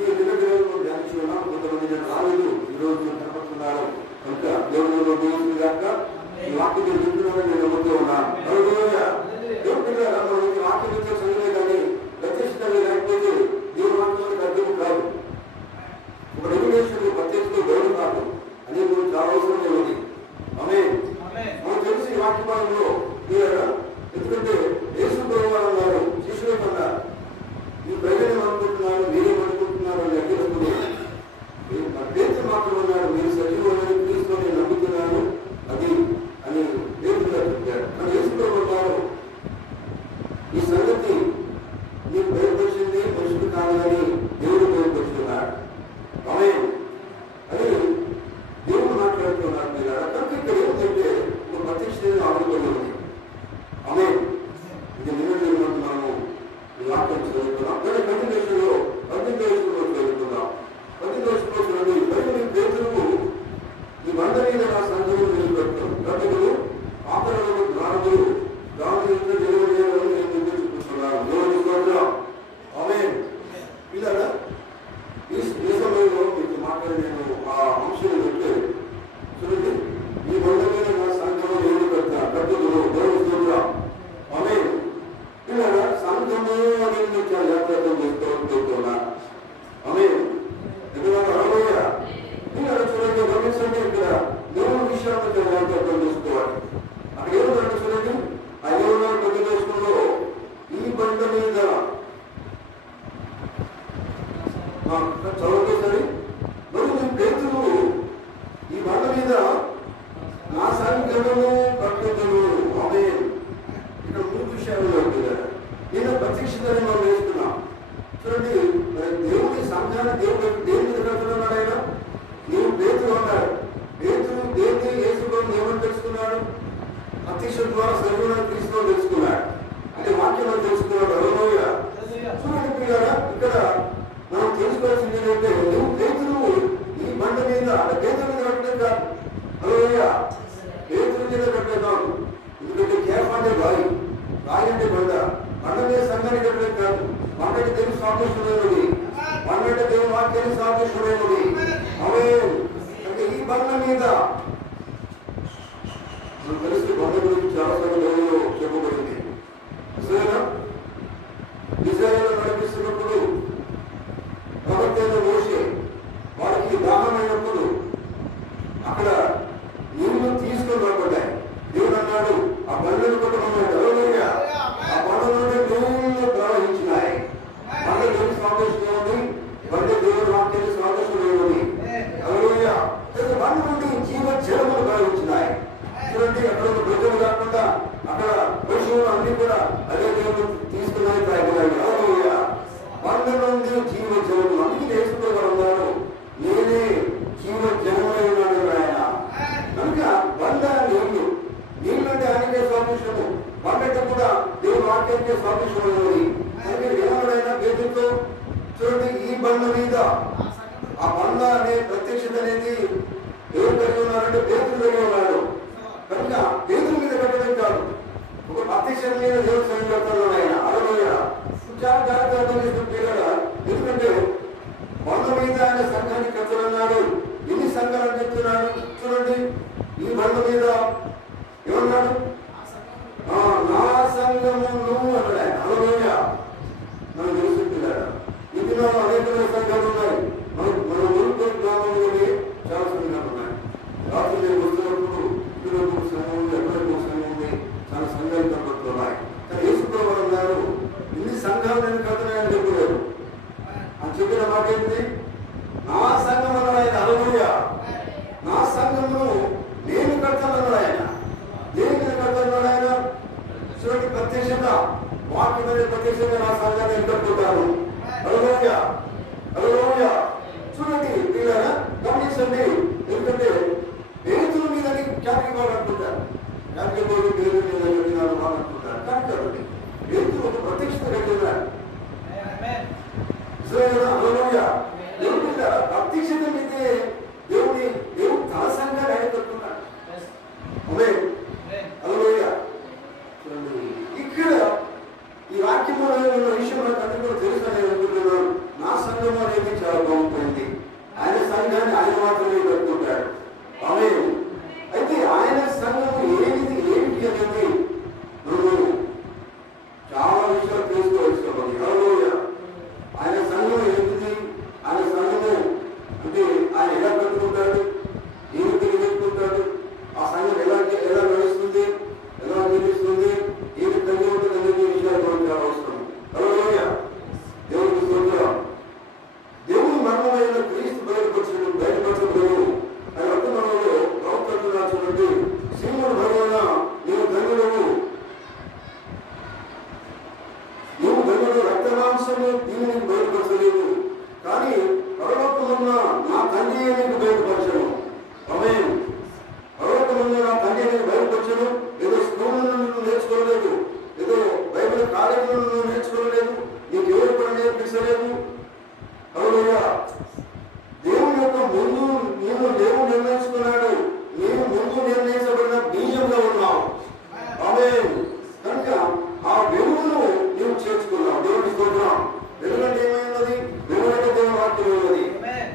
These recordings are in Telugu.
ఈ నిలబెట్టుకుని ధ్యానించుకున్నాం. కొంతమంది నేను రాలేదు, ఈరోజు నేను కనపడుతున్నాను కనుక దేవుడు దేవుడు కాక ఈ వాక్యం వింటున్నానని నేను నమ్ముతూ ఉన్నాను. దేవుడు పిల్లలు మనం ఈ వాక్యం వింటే చదివే కానీ ప్రత్యక్షంగా లేకపోతే దేవుడు వాక్యానికి అర్థం కాదు. ఒక రెగ్యులేషన్ ప్రత్యక్షంగా దేవుడు కాదు అనేది మనం చాలా అవసరం ఉంది. మనం తెలిసి ఈ వాక్యపాలంలో ఎందుకంటే యేసు ప్రభువారు అన్నారు శిష్యుల కన్నా ఈ ప్రజలు అనుకుంటున్నారు మీరేమనుకుంటున్నారు అని అడిగినప్పుడు పేతురు మాత్రం అన్నాడు మీరు సజీవులని క్రీస్తు నేను నమ్ముతున్నాను అది అని పేతురు చెప్పాడు. కానీ యేసు ప్రభు అన్నారు ఈ సంగతి నీకు బయలుపరిచింది మనుషులు కాదని దేవుడు బయలుపరుచున్నాడు. అని దేవుడు మాట్లాడుతున్నాడు. మీరు కనుక ఇక్కడ ఏమిటంటే ఒక ప్రత్యక్ష ఆలోచన ఉంది. ఇది నిన్న మనము ఈ వాక్యం చదువుతున్నాం. కానీ కంటిన్యూషన్లో 18వ వచనంలో చదువుతున్నాం. 18వ వచనంలో చూడండి, బైబిల్ పేతురుకు ఈ బండ మీద నా సంఘమును నిలబెట్టాను, రథకులు ఆపరణలు జ్ఞానులు దాని యొక్క నిలవలేదని నేను నిర్ణయించుకుంటున్నాను. దేవుని స్తోత్రం. ఆమేన్. పిల్లరా ఈ సమయంలో మీకు మాట్లాడి నేను ఆ అంశాలు చెప్తే చూడండి, ఈ బండ మీద నా సంఘము నేను పెడతాను, రథకులు దేవుని స్తోత్రం. ఆమేన్. పిల్లరా సంఘము అనేది నేను చాలా జాగ్రత్తగా చేస్తున్నా. ఆమేన్. చూడండి గమనించండి, ఇక్కడ దేవుని విషయాన్ని జాగ్రత్తగా చూసుకోవాలి. అక్కడ ఏమంటే చూడండి, ఆ 24 దేశంలో ఈ బండ మీద చదువుతే సరే మరి పేతురు ఈ బండ మీద నా సంఘమును కట్టుదను. ఆమేన్. ఇక్కడ 3 విషయాలు ఉంటుంది. నేను ప్రత్యక్షతని మనం వేస్తున్నాం. చూడండి, దేవుడి సంఘాన్ని దేవుడు దేని మీద కడుతున్నాడు. ఆయన నీవు పేతురు అన్నాడు. పేతురు దేన్ని యేసులోని ఏమని తెలుసుకున్నాడు? ప్రత్యక్ష ద్వారా సర్వనాన్ని క్రీస్తుని తెలుసుకున్నాడు. అంటే వాక్యం తెలుసుకున్నాడు. హల్లెలూయా. చూడండి పిల్లరా, ఇక్కడ మనం తెలుసుకోవాల్సింది ఏంటంటే నువ్వు పేతురు ఈ బండ మీద అంటే పేతురు మీద కట్టడం కాదు. హల్లెలూయా. పేతురు మీద కట్టడం కాదు. ఎందుకంటే కేఫ్ అంటే రాయి, రాయి అంటే బండ. బండ మీద సంఘాన్ని కట్టడం కాదు. బండకి దేవుని సాదృశ్యమైనది, బండకి దేవుని వాక్యాన్ని సాదృశ్యమైనది. ఆమేన్. అంటే ఈ బండ మీద మనం కలిసి బండ గురించి చాలా సమయంలో చెప్పబడింది. ఇశ్రాయేలు నడిపిస్తున్నప్పుడు ప్రవక్త మోషే వారికి దాహమైనప్పుడు అక్కడ నీళ్లు తీసుకొని రాబడ్డాయి. దేవుడు అన్నాడు ఆ బండను కొట్టమన్నాడు. ఆ బండ నుండి నీళ్లు ప్రవహించినాయి. బండ దేవుని సాదృశ్యమైనది, బండ దేవుని వాక్యాన్ని సాదృశ్యమైనది. హల్లెలూయా. బండ నుండి జీవ జలములు ప్రవహించినాయి. చూడండి, అక్కడ ప్రజలు కాకుండా అక్కడ పశువులు అన్ని కూడా అదే దేవుడు తీసుకున్నాయి. హల్లెలూయా. బండ నుండి జీవ జలములు అన్ని వేసుకోగలన్నారు. నేనే జీవ జలమై ఉన్నాడు ఆయన. కనుక బండ నీళ్లు, నీళ్ళు అంటే ఆయనకే సాదృశ్యము, బండకి కూడా దేవుని వాక్యానికే సాదృశ్యమైనది. ఏమన్నాడైనా పేతురుతో చూడండి, ఈ బండ మీద ఆ బండ అనే ప్రత్యక్షత అనేది ఎవరు కలిగి ఉన్నారంటే పేతురు కలిగి ఉన్నాడు. కనుక పేతురు మీద కట్టడం కాదు, ఒక ప్రత్యక్షత మీద దేవుడు సైన్ కడతాడు ఆయన. హల్లెలూయా. చాలా జాగ్రత్తగా అర్థం చేసుకుని పిల్లగా, ఎందుకంటే బండ మీద ఆయన సంఘాన్ని కట్టడన్నాడు. ఎన్ని సంఘాలు అని చెప్తున్నాడు చూడండి. ఈ బండ మీద ఏమన్నాడు? నా సంఘము నువ్వు అన్నాడు ఆయన. హల్లెలూయా. మనం తెలుసుకుంటున్నాడు. ఇందులో అనేకమైన సంఘాలు ఉన్నాయి. మన ఊరుకోని గ్రామంలోనే చాలా సంఘాలు ఉన్నాయి. రాత్రి నేను వస్తున్నప్పుడు ఇక్కడ ఒక సంఘం ఉంది, ఎక్కడ ఒక సంఘం ఉంది, చాలా సంఘాలు కనబడుతున్నాయి. కానీ యేసు ప్రభువు అన్నారు ఇన్ని సంఘాలు నేను కడుతున్నాయని చెప్పలేదు. అని చెప్పిన మాట ఏంటి? నా సంఘం అన్నాడు ఆయన. హల్లెలూయా. నా సంఘమును నేను కడతానన్నాడు ఆయన. దేని మీద కడతానన్నాడు ఆయన? చూడండి, ప్రత్యక్షత వాక్యం అనే ప్రత్యక్షంగా నా సంఘాన్ని కట్టుకుంటాను. హల్లెలూయా. హల్లెలూయా. చూడండి పిల్లరా, గమనించండి. ఎందుకంటే పేతురు మీద ఖ్యాతికి వాళ్ళు అనుకుంటారు, ఖ్యాతికి పోయి పేరు మీద వెళ్ళినారు వాళ్ళు అనుకుంటారు. కానీ కాబట్టి పేతురు ఒక ప్రత్యక్షత కట్టినారు. హల్లెలూయా. ఎందుకంటే ప్రత్యక్షత మీదే దేవుడు తన సంఘాన్ని ఆయన కట్టుకున్నాడు. హల్లెలూయా. ఇక్కడ ఈ వాక్యంలో ఉన్న విషయం నాకు అందరూ కూడా తెలుసు నేను అనుకుంటున్నాను. నా సంఘం అనేది హల్లెలూయా. దేవుని యొక్క ముందు నేను దేవుడు నిర్ణయించుకున్నాడు. నేను ముందు నిర్ణయించబడిన బీజంగా ఉన్నావు. ఆమేన్. కనుక ఆ వెలుగును నీవు చేర్చుకున్నావు. దేవుని స్తోత్రం. వెలుగంటే ఏమైనది? వెలుగంటే దేవుని వాక్యం ఉన్నది.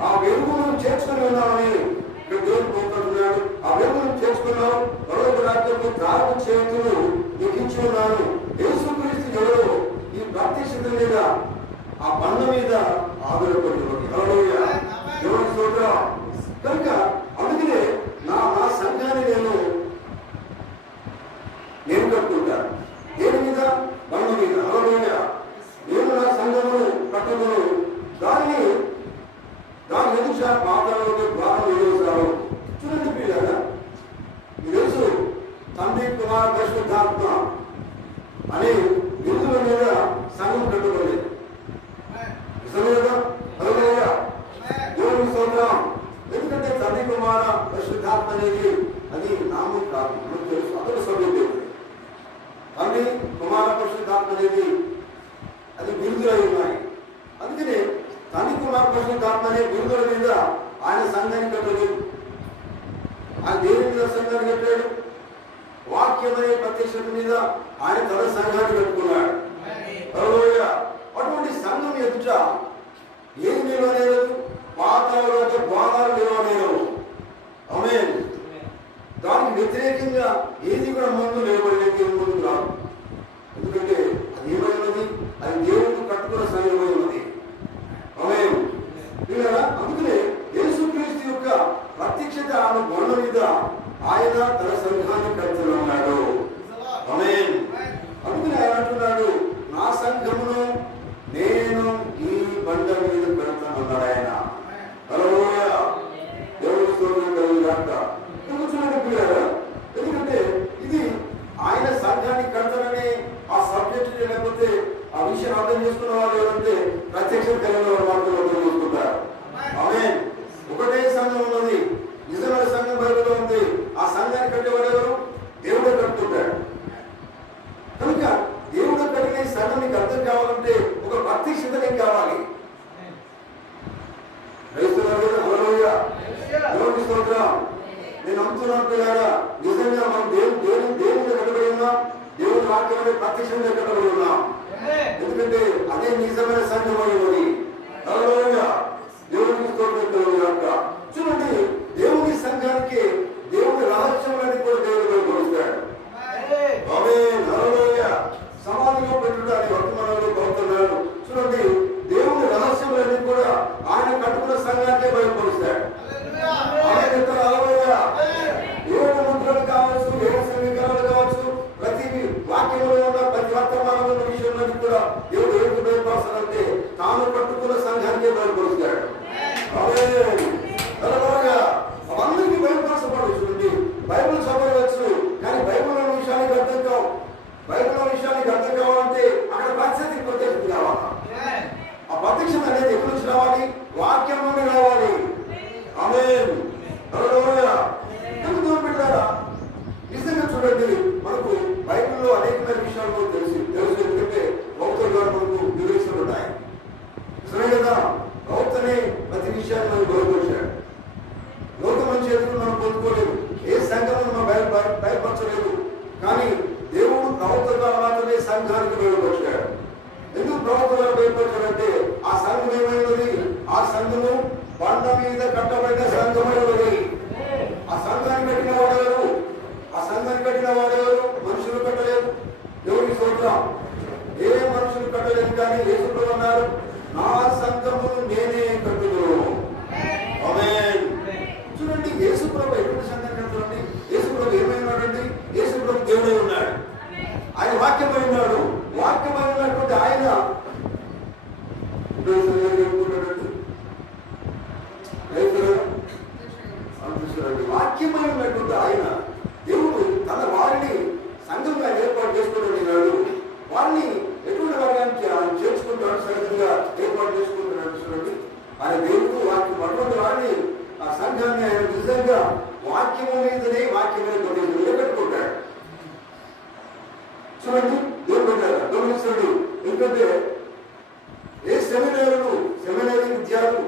ఆ వెలుగును చేర్చుకుని ఉన్నామని ఇక్కడ దేవుడు కోరుకుంటున్నాడు. ఆ వెలుగును చేర్చుకున్నావు. పరలోక రాజ్యంలో ప్రారంభ చేతులు నీకు ఇచ్చి ఉన్నాను. యేసుక్రీస్తు ఎవరో ఈ ప్రత్యక్షత మీద ఆ బండ మీద ఆధారపడి ఉన్నది. హల్లెలూయా. దేవుని స్తోత్రం. కనుక అందుకనే నా సంఘాన్ని నేను కట్టుకుంటాను. దేని మీద? బండ మీద. హల్లెలూయా. నేను నా సంఘమును కట్టుకును. దాని ఎదుట పాత్రలోకి ద్వారం వేసారు. చూడండి పిల్లగా, మీకు తెలుసు తండ్రి కుమార పరిశుద్ధాత్మ అనే బిరుదుల మీద సంఘం కట్టుకోలేదు. దేవుని స్తోత్రం. ఎందుకంటే తండ్రి కుమార పరిశుద్ధాత్మ అనేది అది నామం కాదు, మనకు తెలుసు. అతడు సభ్యుడు. తండ్రి కుమార పరిశుద్ధాత్మ అనేది అది బిరుదులై ఉన్నాయి. అందుకనే తండ్రి కుమార పరిశుద్ధాత్మ అనే బిరుదుల మీద ఆయన సంఘాన్ని కట్టలేదు. ఆయన దేవుని మీద సంఘాన్ని కట్టాడు. వాక్యం అనే ప్రత్యక్షత మీద ఆయన తన సంఘాన్ని కట్టుకున్నాడు. హల్లెలూయా. అటువంటి సంఘం ఎదుట ఏది నిలవలేదు? పాతాళంలో ద్వారాలు నిలవలేవు. ఆమేన్. దానికి వ్యతిరేకంగా ఏది కూడా ముందు నిలబడలేదు, ముందుకు రాదు. ఎందుకంటే అది ఏమైనది? అది దేవుడు కట్టుకున్న సంఘమై ఉన్నది. ఆమేన్. అందుకనే యేసుక్రీస్తు యొక్క ప్రత్యక్షత ఆమె బండ మీద ఆయన తన సంఘాన్ని కడుతున్నాడు. ఆమేన్. అందుకని ఆయన అంటున్నాడు, నా సంఘమును నేను ఈ బండ మీద కడతానన్నాడు ఆయన. హల్లెలూయా. దేవుని స్తోత్రం కలుగుగాక. ఎందుకంటే ఇది ఆయన సంఘాన్ని కడతానని ఆ సబ్జెక్ట్ లేకపోతే ఆ విషయం అర్థం చేసుకున్న వాళ్ళు ఎవరంటే ప్రత్యక్షం కలిగిన వాళ్ళు మాత్రం అర్థం చేసుకుంటారు. ఆమేన్. ఒకటే సంఘం ఉన్నది, నిజమైన సంఘం బైబిల్లో ఉంది. ఆ సంఘాన్ని కట్టేవాడు ఎవరు? దేవుడే కట్టుకుంటాడు. కనుక దేవుడు కలిగిన ఈ సంఘం నీకు అర్థం కావాలంటే ఒక ప్రత్యక్షత నీకు కావాలి. హల్లెలూయా. దేవుని స్తోత్రం. నేను నమ్ముతున్నాను పిల్లారా, నిజంగా మనం దేవుని కట్టబడి ఉన్నాం. దేవుని వాక్యాన్ని ప్రత్యక్షంగా కట్టబడి ఉన్నాం. ఎందుకంటే అదే నిజమైన సంఘం అయ్యి. హల్లెలూయా. దేవునికి స్తోత్రం కలుగుగాక. చూడండి, దేవుని సంఘానికి దేవుని రహస్యములన్నీ కూడా దేవుడు బయలుపరుస్తాడు. ఆమేన్. హల్లెలూయా. సమాధిలో పెట్టడానికి వర్తమానంలో కోరుతున్నాడు. చూడండి, దేవుని రహస్యములన్నీ కూడా ఆయన కట్టుకున్న సంఘానికే బయలుపరుస్తాడు. హల్లెలూయా. 7 ముద్రలు కావచ్చు, 7 సంఘాలు కావచ్చు, ప్రతి వాక్యంలో ఉన్న ప్రతి వర్తమానంలో ఉన్న విషయంలో కూడా దేవుడు ఎందుకు బయలుపరుస్తాడంటే తాను కట్టుకున్న సంఘానికే బయలుపరుస్తాడు. ఆమేన్. హల్లెలూయా. అందరికీ బయలుపరచబడదు. చూడండి, బైబిల్ చదవచ్చు కానీ బైబిల్లో విషయానికి అర్థం కావు. బైబిల్లో విషయానికి అర్థం కావాలంటే అక్కడ పరిస్థితికి ప్రత్యక్షత కావాలి. ఆ ప్రత్యక్షత అనేది ఎక్కడి నుంచి రావాలి? వాక్యం నుండి రావాలి. ఆమేన్. హల్లెలూయా. ఎందుకు బిడ్డలారా, నిజంగా చూడండి, మనకు బైబిల్లో అనేకమైన విషయాలు మనకు తెలుసు. ఎందుకంటే ప్రవక్తల ద్వారా మనకు వివరిస్తులు ఉన్నాయి. సరే కదా, ప్రవక్తనే ప్రతి విషయాన్ని మనకు బయలుపరిచాడు. లోక మంచి ఎదురు మనం పొందుకోలేదు, ఏ సంఘం మనం బయలుపరచలేదు. కానీ దేవుడు ప్రవక్త ద్వారా మాత్రమే సంఘానికి బయలుపరిచాడు. ఎందుకు ప్రవక్త ద్వారా బయలుపరిచాడంటే ఆ సంఘం ఏమైనది? ఆ సంఘము బండ మీద కట్టబడిన సంఘమైనది. ఆ సంఘాన్ని కట్టిన వాడెవరు? ఆ సంఘాన్ని కట్టిన వాడెవరు? మనుషులు కట్టలేదు. దేవుని స్తోత్రం. ఏ మనుషులు కట్టలేదు. కానీ యేసు అన్నారు, నా సంఘమును నేనే కట్టుదును. ఆమేన్. చూడండి, యేసు ప్రభు ఎటువంటి సంఘాన్ని కడుతున్నాడు? యేసు ప్రభు ఏమైనాడండి? యేసు ప్రభు దేవుడై ఉన్నాడు. ఆయన వాక్యమై ఉన్నాడు. వాక్యమై ఉన్నటువంటి ఆయన వాక్యమై ఉన్నటువంటి ఆయన దేవుడు తన వారిని సంఘంగా ఏర్పాటు చేసుకుంటున్నాడు. వారిని ఎటువంటి వర్గానికి ఆయన చేర్చుకుంటాడు, సహజంగా ఏర్పాటు చేసుకుంటున్నాడు. చూడండి, ఆయన దేవుడు వాక్యం అటువంటి వారిని ఆ సంఘాన్ని ఆయన నిజంగా వాక్యము మీదనే వాక్యమైన నిలబెట్టుకుంటాడు. చూడండి, దేవుడు గమనిస్తాడు. ఎందుకంటే ఏ సెమినరీ విద్యార్థులు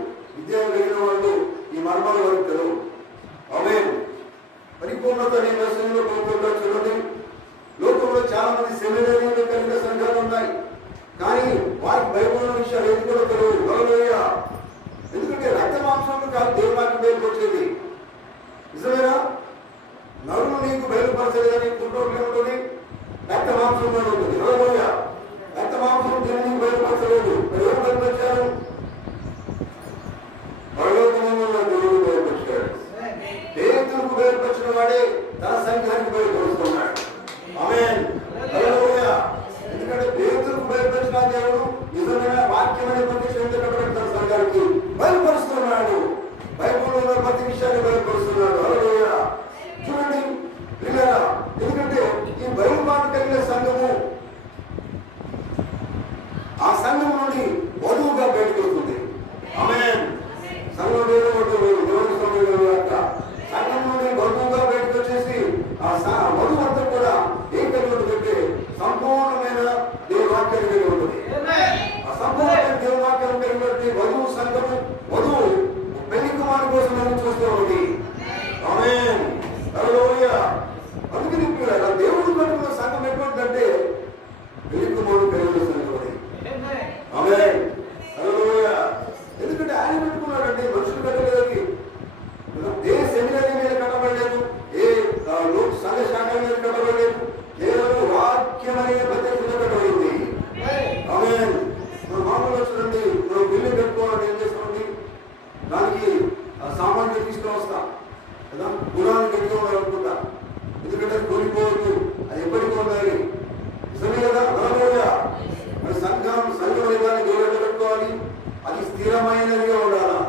అది స్థిరమైనదిగా ఉండాలా.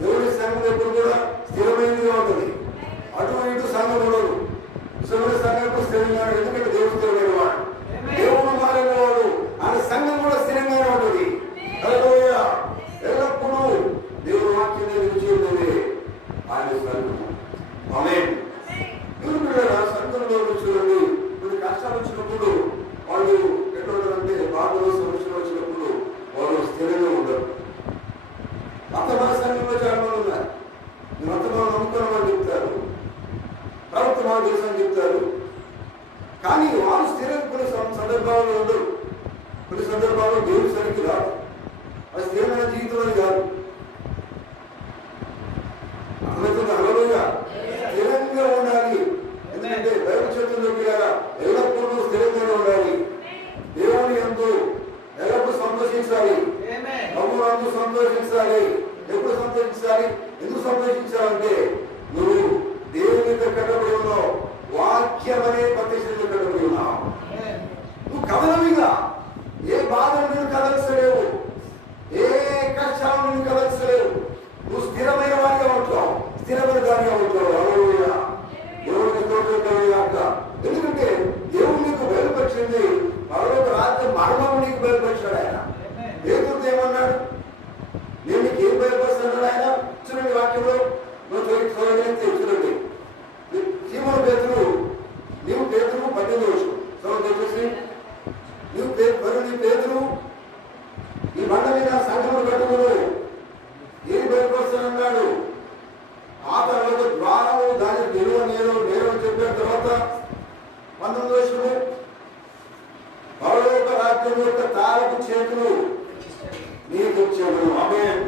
దేవుని సంఘం ఎప్పుడు కూడా స్థిరమైనదిగా ఉంటుంది. అటు ఇటు సంఘం ఉండదు. దేవుని సంఘం స్థిరంగా, ఎందుకంటే దేవుడు స్థిరమైన వాడు, దేవుడు మారిన వాడు. ఆయన సంఘం కూడా స్థిరంగానే ఉంటుంది. హల్లెలూయా. ఎల్లప్పుడూ దేవుని వాక్యం నిలిచి ఉన్నది ఆయన సంఘం. ఆమేన్. సంఘంలో చూడండి, కొన్ని కష్టాలు వచ్చినప్పుడు వాళ్ళు ఎట్లుంటారంటే, బాధలు సమస్యలు వచ్చినప్పుడు వాళ్ళు స్థిరంగా ఉండరు. అంతమంది సంఘంలో చాలా మంది ఉన్నారు. మేము అంతమంది నమ్ముకున్నామని చెప్తారు, ప్రభుత్వం తెలుసు అని చెప్తారు. కానీ వాళ్ళు స్థిరం కొన్ని సందర్భాల్లో ఉండరు. కొన్ని సందర్భాల్లో దేవుడి సరికి రాదు. అది స్థిరమైన జీవితం అని కాదు. హల్లెలూయా. స్థిరంగా ఉండాలి. ఎందుకంటే బైబిల్ చెప్తుంది కదా, ఎల్లప్పుడూ స్థిరంగా ఉండాలి. దేవుని యందు ఎల్లప్పుడూ సంతోషించాలి. ప్రభువునందు సంతోషించాలి. ఎప్పుడు సంతోషించాలి? ఎందుకు సంతోషించాలంటే నువ్వు దేవుని కట్టబడి ఉన్నావు. వాక్యం అనే ప్రతిష్టతో కట్టబడి ఉన్నావు. నువ్వు కదలవిగా. ఏ బాధను నేను కదల్చలేవు, ఏ కష్టాలను నేను కదల్చలేవు. నువ్వు స్థిరమైన వాడిగా ఉంటావు, స్థిరమైన దానిగా ఉంటావు. హల్లెలూయా. దేవుడికి స్తోత్రం గాక. ఎందుకంటే దేవుడు నీకు బయలుపరిచింది, పరలోక రాజ్య మర్మం నీకు బయలుపరిచాడు ఆయన. పేతురుతో ఏమన్నాడు? నేను నీకు ఏం బయలుపరుస్తున్నాడు ఆయన? చూడండి వాక్యంలో చూడండి. సీమోను పేతురు, నీవు పేతురు 18వ వచనం చెప్పేసి, నీ పేతురు ఈ బండ మీద సంఘమును కట్టుకును, ఏం బయలుపరుస్తానన్నాడు. ఆ తర్వాత ద్వారము దాని నిలువ నేను చెప్పిన తర్వాత 19వ వచనం, పరలోక రాజ్యం యొక్క తాళపు చేతులు నీకు వచ్చాను. ఆమేన్.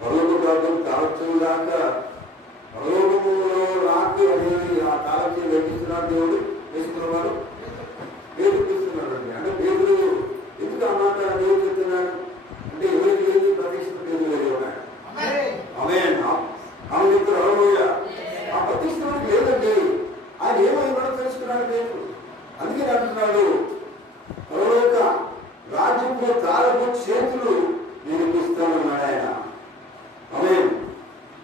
పరలోక రాజ్యం తాళపు దాకా పరలోకములో రాకు అనేది ఆ తాళపు లెక్కిస్తున్నాడు దేవుడు. వేసుకున్నవారు పేరుకిస్తున్నాడు అండి. అంటే పేరు ఎందుకు ఆ మాట దేవుడు చెప్తున్నాడు అంటే, ఎవరికి ఏది ప్రతిష్ఠిత దేవుడు ఉన్నాడు. ఆమేన్. ఆమె చెప్తారు హల్లెలూయా. ఆ ప్రతిష్ఠిత లేదండి. ఆయన ఏమై మనం తెలుసుకున్నాడు పేరు. అందుకే అంటున్నాడు, పరలోక రాజ్యంలో తాళపు చేతులు నేను ఇస్తానన్నాడు ఆయన. ఆమేన్.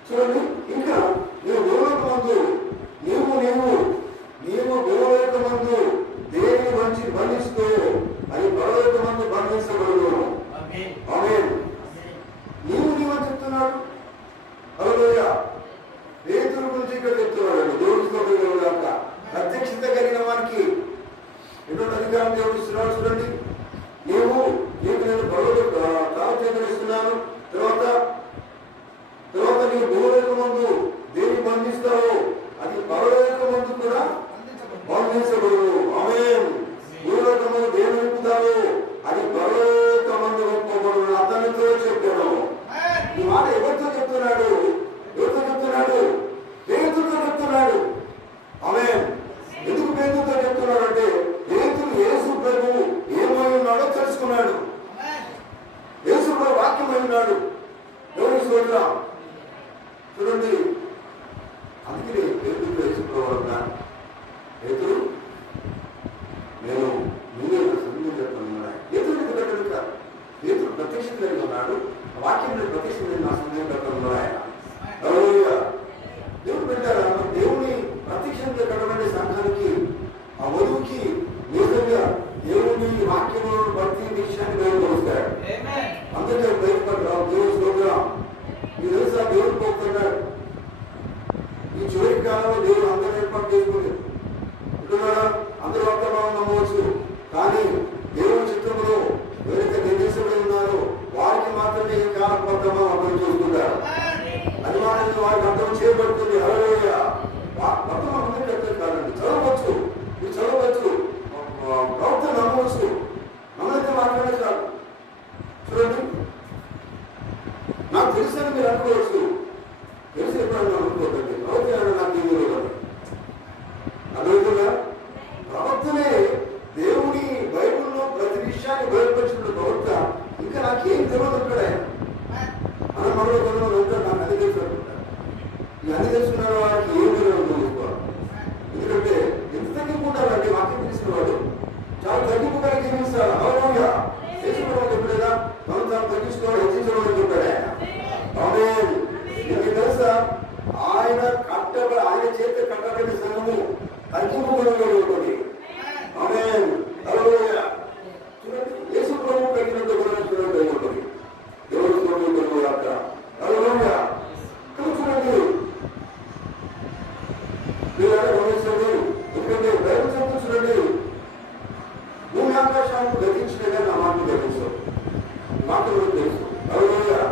చూడండి, ఇంకా నీవు భూలోకమందు నీవు భూలోకమందు దేని మంచి బంధిస్తూ అది పరలోకమందు బంధించబడును. ఆమేన్. నీవని చెప్తున్నాడు. హల్లెలూయా. పేతురు గురించి ఇక్కడ చెప్తున్నాడు. దేవుడి స్తోత్రం గాక. ప్రత్యక్షత కలిగిన వారికి ఎటువంటి అధికారం దేవుడు ఇస్తున్నాడు. చూడండి, నీకు నేను పరలోక తాళపు చేతులు ఇస్తున్నాను. తర్వాత నీవు భూలోకమందు దేని బంధిస్తావో అది పరలోకమందు కూడా బంధించబడును. ఆమేన్. భూలోకమందు దేని నింపుతావో అది పరలోకమందు నింపబడును. అతనితో చెప్పాను. ఈ మాట ఎవరితో చెప్తున్నాడు? పేతురుతో చెప్తున్నాడు. ఆమేన్. ఎందుకు పేతురుతో చెప్తున్నాడు అంటే, పేతురు యేసు ప్రభువు ఏమై ఉన్నాడో తెలుసుకున్నాడు. యేసు ప్రభు వాక్యమై ఉన్నాడు. దేవుని స్తోత్రం. చూడండి, అందుకని పేతురు యేసు ప్రభు అన్నాడు, పేతురు నేను ముందే సంగతి చెప్తున్నాను. పేతురుకి దగ్గర కాదు, పేతురు ప్రత్యక్షత కలిగి ఉన్నాడు. వాక్యం ప్రత్యక్షత నా సందేహం పెట్టడం ఆయన. హల్లెలూయా. దేవుడు పెట్టారా? దేవుని ప్రత్యక్షంగా కట్టబడే సంఘానికి, ఆ వధువుకి నిజంగా దేవుని వాక్యములను ప్రతి విషయాన్ని బయలుపరుస్తాడు. అందుకే బయటపడ్డావు. దేవుడు స్తోత్రం. మీకు తెలుసా, దేవుడు పోతున్నాడు. ఈ చివరి కాలంలో దేవుడు అందరూ ఏర్పాటు చేసుకుంది. ఇటున్నాడా? అందరూ వర్తమానం నమ్మవచ్చు. కానీ దేవుని చిత్రంలో ఎవరైతే నిర్దేశపడి ఉన్నారో వారికి మాత్రమే ఈ కాలం వర్తమానం అర్థం చేసుకుంటారు. అనివార్యంగా వారికి అర్థం చేయబడుతుంది. హల్లెలూయా. వర్తమానం అందరికీ అర్థం కాదండి. చదవచ్చు, మీరు చదవచ్చు, ప్రవక్త నమ్మవచ్చు, నమ్మితే మాత్రమే కాదు. చూడండి, నాకు తెలుసని మీరు అనుకోవచ్చు. తెలిసి ఎప్పుడన్నా అనుకోకండి. ప్రవక్త నాకు ఏమీ లేదు. అదేవిధంగా ప్రవక్తనే దేవుని బైబిల్లో ప్రతి విషయాన్ని బయలుపరిచిన ప్రవక్త. ఇంకా నాకేం తెలియదు అంటాడు ఆయన. మనలో కొంతమంది ఉంటాడు, నాకు అన్ని తెలుసు అనుకుంటారు. ఈ అన్ని తెలుసుకున్న వారికి ఏం తెలియదు తెలుసుకోవాలి. ఎందుకంటే ఎంత తగ్గిపోతారంటే వాక్యం తెలిసిన వాడు చాలా తగ్గిపోతానికి జీవిస్తారు. హల్లెలూయా. చేసిన ఎప్పుడైనా మనం కలుగుతుంది. ఆమేన్. హల్లెలూయా. చూడండి, యేసు ప్రభువు కలిగినంత గుణలక్షణాలు కలిగి ఉంటుంది. దేవుడు స్తోత్రం కలుగుగాక. హల్లెలూయా. చూడండి, మీరు గమనించండి. ఎందుకంటే బైబిల్ చెప్తూ చూడండి, భూమి ఆకాశాలను గతించినగా నా మాటలు గతించవు. మాటలు తెలుసు. హల్లెలూయా.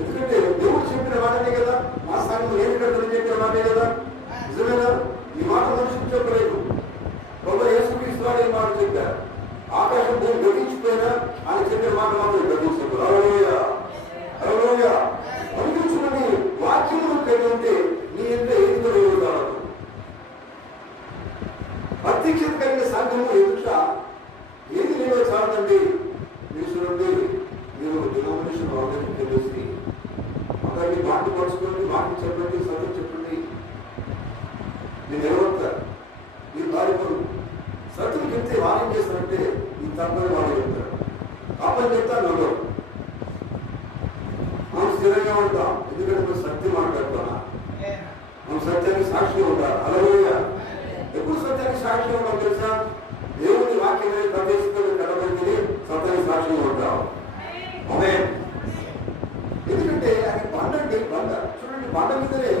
ఎందుకంటే దేవుడు చెప్పిన మాటనే కదా, మా స్థానంలో ఏమి కడతారని చెప్పిన మాటే కదా. నిజమేనా? ఈ మాట మనుషులు చెప్పలేదు. ప్రభు యేసుక్రీస్తు వారు ఈ మాట చెప్పారు. ఆకాశం భూమి గతించిపోయినా ఆయన చెప్పిన మాట మాత్రం గతించదు. హల్లెలూయా. హల్లెలూయా. అందుకే చూడండి, వాక్యము కలిగి ఉంటే నీ ఎంత ఎదుగుదల ఎదుగుతారు. ప్రత్యక్షత కలిగిన సంఘము ఎదుట ఏది లేవో చాలండి. మీరు చూడండి, మీరు డినామినేషన్ ఆర్గనైజేషన్ తెలిసి అందరినీ మాటలు పరుచుకోండి, మాటలు చెప్పండి, చదువు చెప్పండి. నేను నిలబడతారు. మీరు పారిపోరు. సత్యం చెప్తే వాళ్ళు ఏం చేస్తారంటే ఈ తప్పని వాళ్ళు చెప్తారు. తప్పని చెప్తాను నవ్వు. మనం స్థిరంగా ఉంటాం. ఎందుకంటే మనం సత్యం మాట్లాడుతున్నా. మనం సత్యానికి సాక్షి ఉంటారు. హల్లెలూయా. ఎప్పుడు సత్యానికి సాక్షి ఉంటాం తెలుసా? దేవుని వాక్యమే ప్రవేశించడం కనబడితే సత్యానికి సాక్షిగా ఉంటాం. ఆమేన్. ఎందుకంటే అది బండ అండి, బండ. చూడండి, బండ మీదనే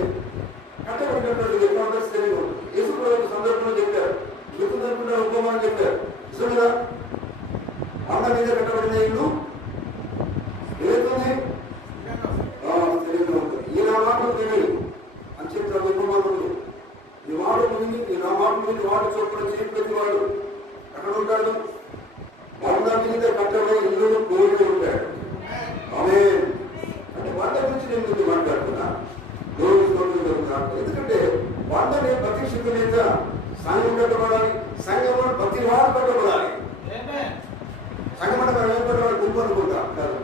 కట్టబడినటువంటి ఎట్లా ఉంటుంది స్థిరంగా ఉంటుంది. యేసు ప్రభువు సందర్భంలో చెప్పారు, గుర్తుందనుకున్న ఉపమానం చెప్పారు. నిజంగా బండ మీద కట్టబడిన ఇల్లు ఏమవుతుంది? స్థిరంగా ఉంటుంది. ఈ నా మాటలు తెలియదు అని చెప్తారు ఉపమానంలో. ఈ వాడు ముందు ఈ నా మాటలు ముందు వాడు చొప్పున చేతి ప్రతి వాడు అక్కడ ఉంటాడు. బండ మీద కట్టబడిన ఇల్లు కోరి ఉంటాడు. ఆమేన్. అంటే బండ గురించి నేను ముందు మాట్లాడుతున్నా. దేవుని స్తోత్రం జరుగుతున్నాను. ఎందుకంటే బండని ప్రతిష్ఠిత మీద సంఘం కట్టబడాలి. సంఘంలో ప్రతి వాడు కట్టబడాలి. సంఘం అంటే మనం ఏం కట్టబడాలి? గుంపు అనుకుంటాం కాదు.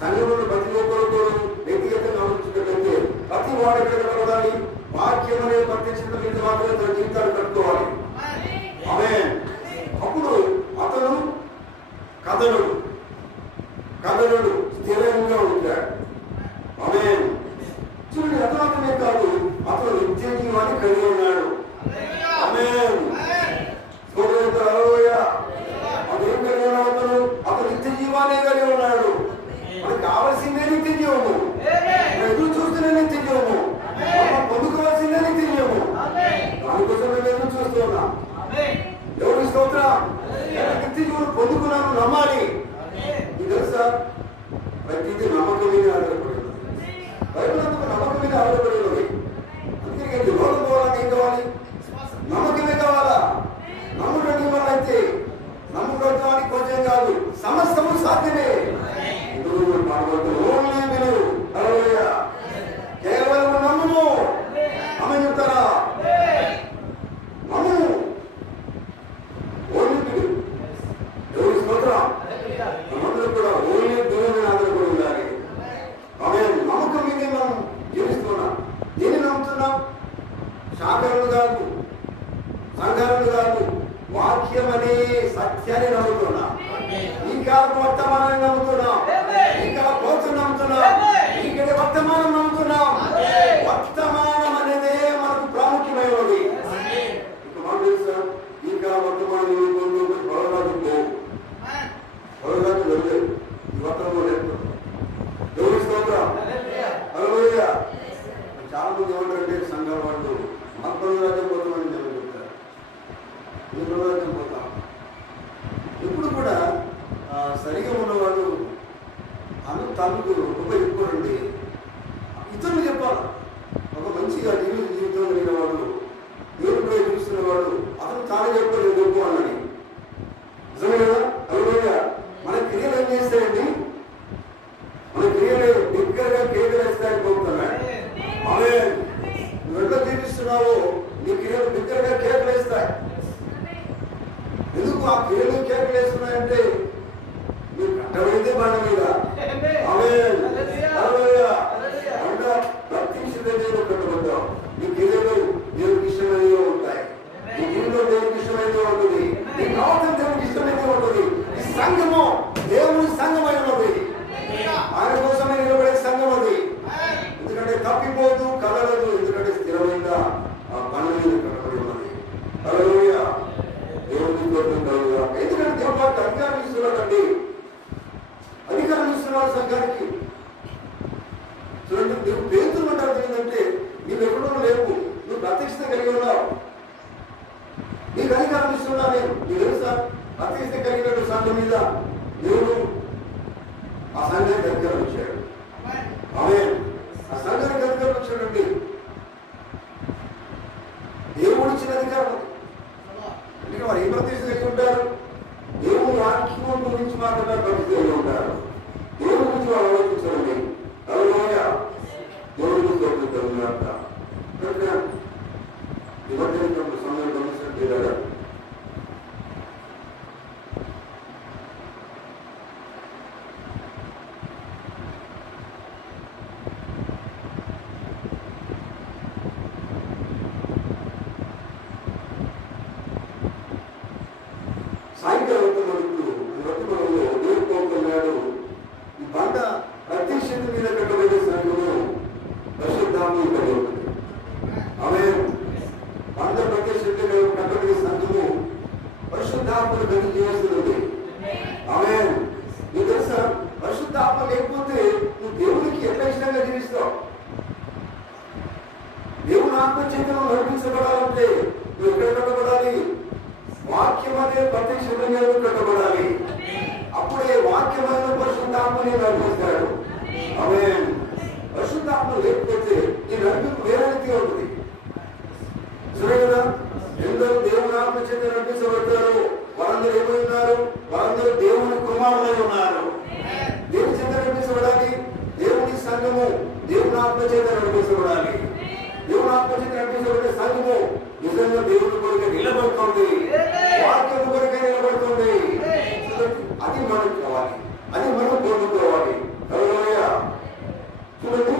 సంఘంలో ప్రతి ఒక్కరు వ్యక్తిగతంగా ఆలోచించుకుంటే ప్రతి వాడు కట్టబడాలి. వాక్యం అనే ప్రత్యక్షత మీద మాత్రమే తన జీవితాలు కట్టుకోవాలి. ఆమేన్. అప్పుడు అతను కథనుడు స్థిరంగా ఉంటాడు. ఆమేన్. చూడండి, అతనే కాదు, అతను నిత్య జీవాన్ని కలిగి ఉన్నాడు. ఆమేన్. హల్లెలూయా. అదేం కలిగి ఉన్నాడు? అతను నిత్య జీవాన్ని కలిగి ఉన్నాడు. మనకు కావాల్సిందే నిత్య జీవము. ఎదురు చూస్తేనే నిత్య జీవము. పొందుకోవాల్సిందే నిత్య జీవము. దానికోసం మేము ఎదురు చూస్తున్నా. దేవుని స్తోత్రం. నిత్య జీవులు పొందుకున్నాను నమ్మాలి. ఇది తెలుసా? ప్రతిదీ నమ్మకం మీద ఆధారపడి ఉంది. బైబిల్ అంతా నమ్మకం మీద ఆధారపడి ఉంది. అందుకే లోకం పోవాలని ఏం కావాలి? నమ్మకమే కావాలా? నమ్ముడు వల్ల అయితే నమ్ముకోవడానికి కొంచెం కాదు, సమస్తము సాధ్యమే. Only believe. హల్లెలూయా. కేవలం నమ్ముము. ఆమేన్ చెప్తారా? నమ్ము. Only believe. దేవుని స్తోత్రం. మనందరూ కూడా ఓన్లీ బిలీవ్ మీద ఆధారపడి ఉండాలి. ఆమేన్. నమ్మకం మీదే మనం జీవిస్తున్నాం. దేన్ని నమ్ముతున్నాం? శాఖలను కాదు, సంఘాలను కాదు, వాక్యం అనే సత్యాన్ని నమ్ముతున్నాం. ఇంకా వర్తమానాన్ని నమ్ముతున్నాం. ఇంకా పోతు నమ్ముతున్నాం. ఇక్కడ వర్తమానం నమ్ముతున్నాం. వర్తమానం అనేదే మనకు ప్రాముఖ్యమైనది. ఇక మనం తెలుసా? ఇంకా వర్తమానం బలరాజు వెళ్ళలేదు. ఈ వర్తమానం లేదు. దేవుని స్తోత్రం. హల్లెలూయా. చాలా మంది ఏమంటారంటే సంఘాల వాళ్ళు మతపరరాజ్యం పోతామని నేను చెప్తారు. ఈ ప్రరాజ్యం పోతాం. ఇప్పుడు కూడా సరిగా ఉన్నవాడు తనకు ఉపయోగపడండి. ఇతరులు చెప్పాలి. ఒక మంచిగా జీవితం కలిగిన వాడు, దేవుడు కూడా చూస్తున్నవాడు, అతను తానే చెప్పాడు గొప్ప అన్నది. నిజమే కదా? హల్లెలూయా. మన క్రియలు ఏం చేస్తాయండి? మన క్రియలు బిగ్గరగా క్రియలు వేస్తాయని కోరుతున్నాడు. ఆమేన్. నువ్వు ఎట్లా జీవిస్తున్నావో నీ క్రియలు బిగ్గరగా కేకలు వేస్తాయి. ఎందుకు ఆ క్రియలు కేకలు వేస్తున్నాయంటే నువ్వు కట్టబడితే బండ మీద. ఆమేన్. వాళ్ళ సంఘానికి. చూడండి, నువ్వు పేతులు అంటారు ఏంటంటే నీవు ఎక్కడో లేవు, నువ్వు ప్రత్యక్షత కలిగి ఉన్నావు, నీకు అధికారం ఇస్తున్నా నేను. నీకు తెలుసా ప్రత్యక్షత కలిగినట్టు సంఘం మీద దేవుడు ఆ సంఘానికి అధికారం ఇచ్చాడు. ఆమె ఆ సంఘానికి అధికారం ఇచ్చాడండి. దేవుడు ఇచ్చిన అధికారం. అందుకే వారు ఏ ప్రత్యక్షత కలిగి ఉంటారు? దేవుడు వాక్యం గురించి మాత్రమే ప్రతిష్టలు ఉంటారు. దేవుడి గురించి వాళ్ళు ఆలోచించాలండి. హల్లెలూయా. దేవుడి గురించి ఇవ్వడానికి సమయం గమనించండి కదా. సాయంకాలం దేవుడున్నాడు. ఈ బండ ప్రత్యక్షత మీద కట్టబడే సంఘము పరిశుద్ధాత్మ కలిగి ఉంటుంది. ఆమె బండ ప్రత్యక్షత మీద కట్టబడే సంఘము పరిశుద్ధాత్మను కలిగి చేస్తుంది. ఆమె నీకు తెలుసా, పరిశుద్ధాత్మ లేకపోతే నువ్వు దేవునికి ఎట్లా ఇష్టంగా జీవిస్తావు? దేవుని ఆత్మచేతను నడిపించబడాలంటే నువ్వు ఎక్కడ కట్టబడాలి? వాక్యం అనే ప్రత్యక్షత మీద కట్టబడాలి. అప్పుడే వాక్యమైన పరిశుద్ధాత్మని నడిపిస్తాడు. ఆమె పరిశుద్ధాత్మ లేకపోతే ఈ నడిపింపు వేరే రీతిగా ఉంటుంది. సరే కదా, ఎందరో దేవుని ఆత్మ చేత నడిపించబడతారు. వారందరూ ఏమై ఉన్నారు? వారందరూ దేవుని కుమారులై ఉన్నారు. దేవుని చేత నడిపించబడాలి. దేవుని సంఘము దేవుని ఆత్మ చేత నడిపించబడాలి. దేవుని ఆత్మ చేత నడిపించబడే సంఘము నిజంగా దేవుని కొరకు నిలబడుతుంది, వాక్యం కొరకే నిలబడుతుంది. అది మనకు కావాలి, అది మనం కోరుకోవాలి. హల్లెలూయా. చూడండి,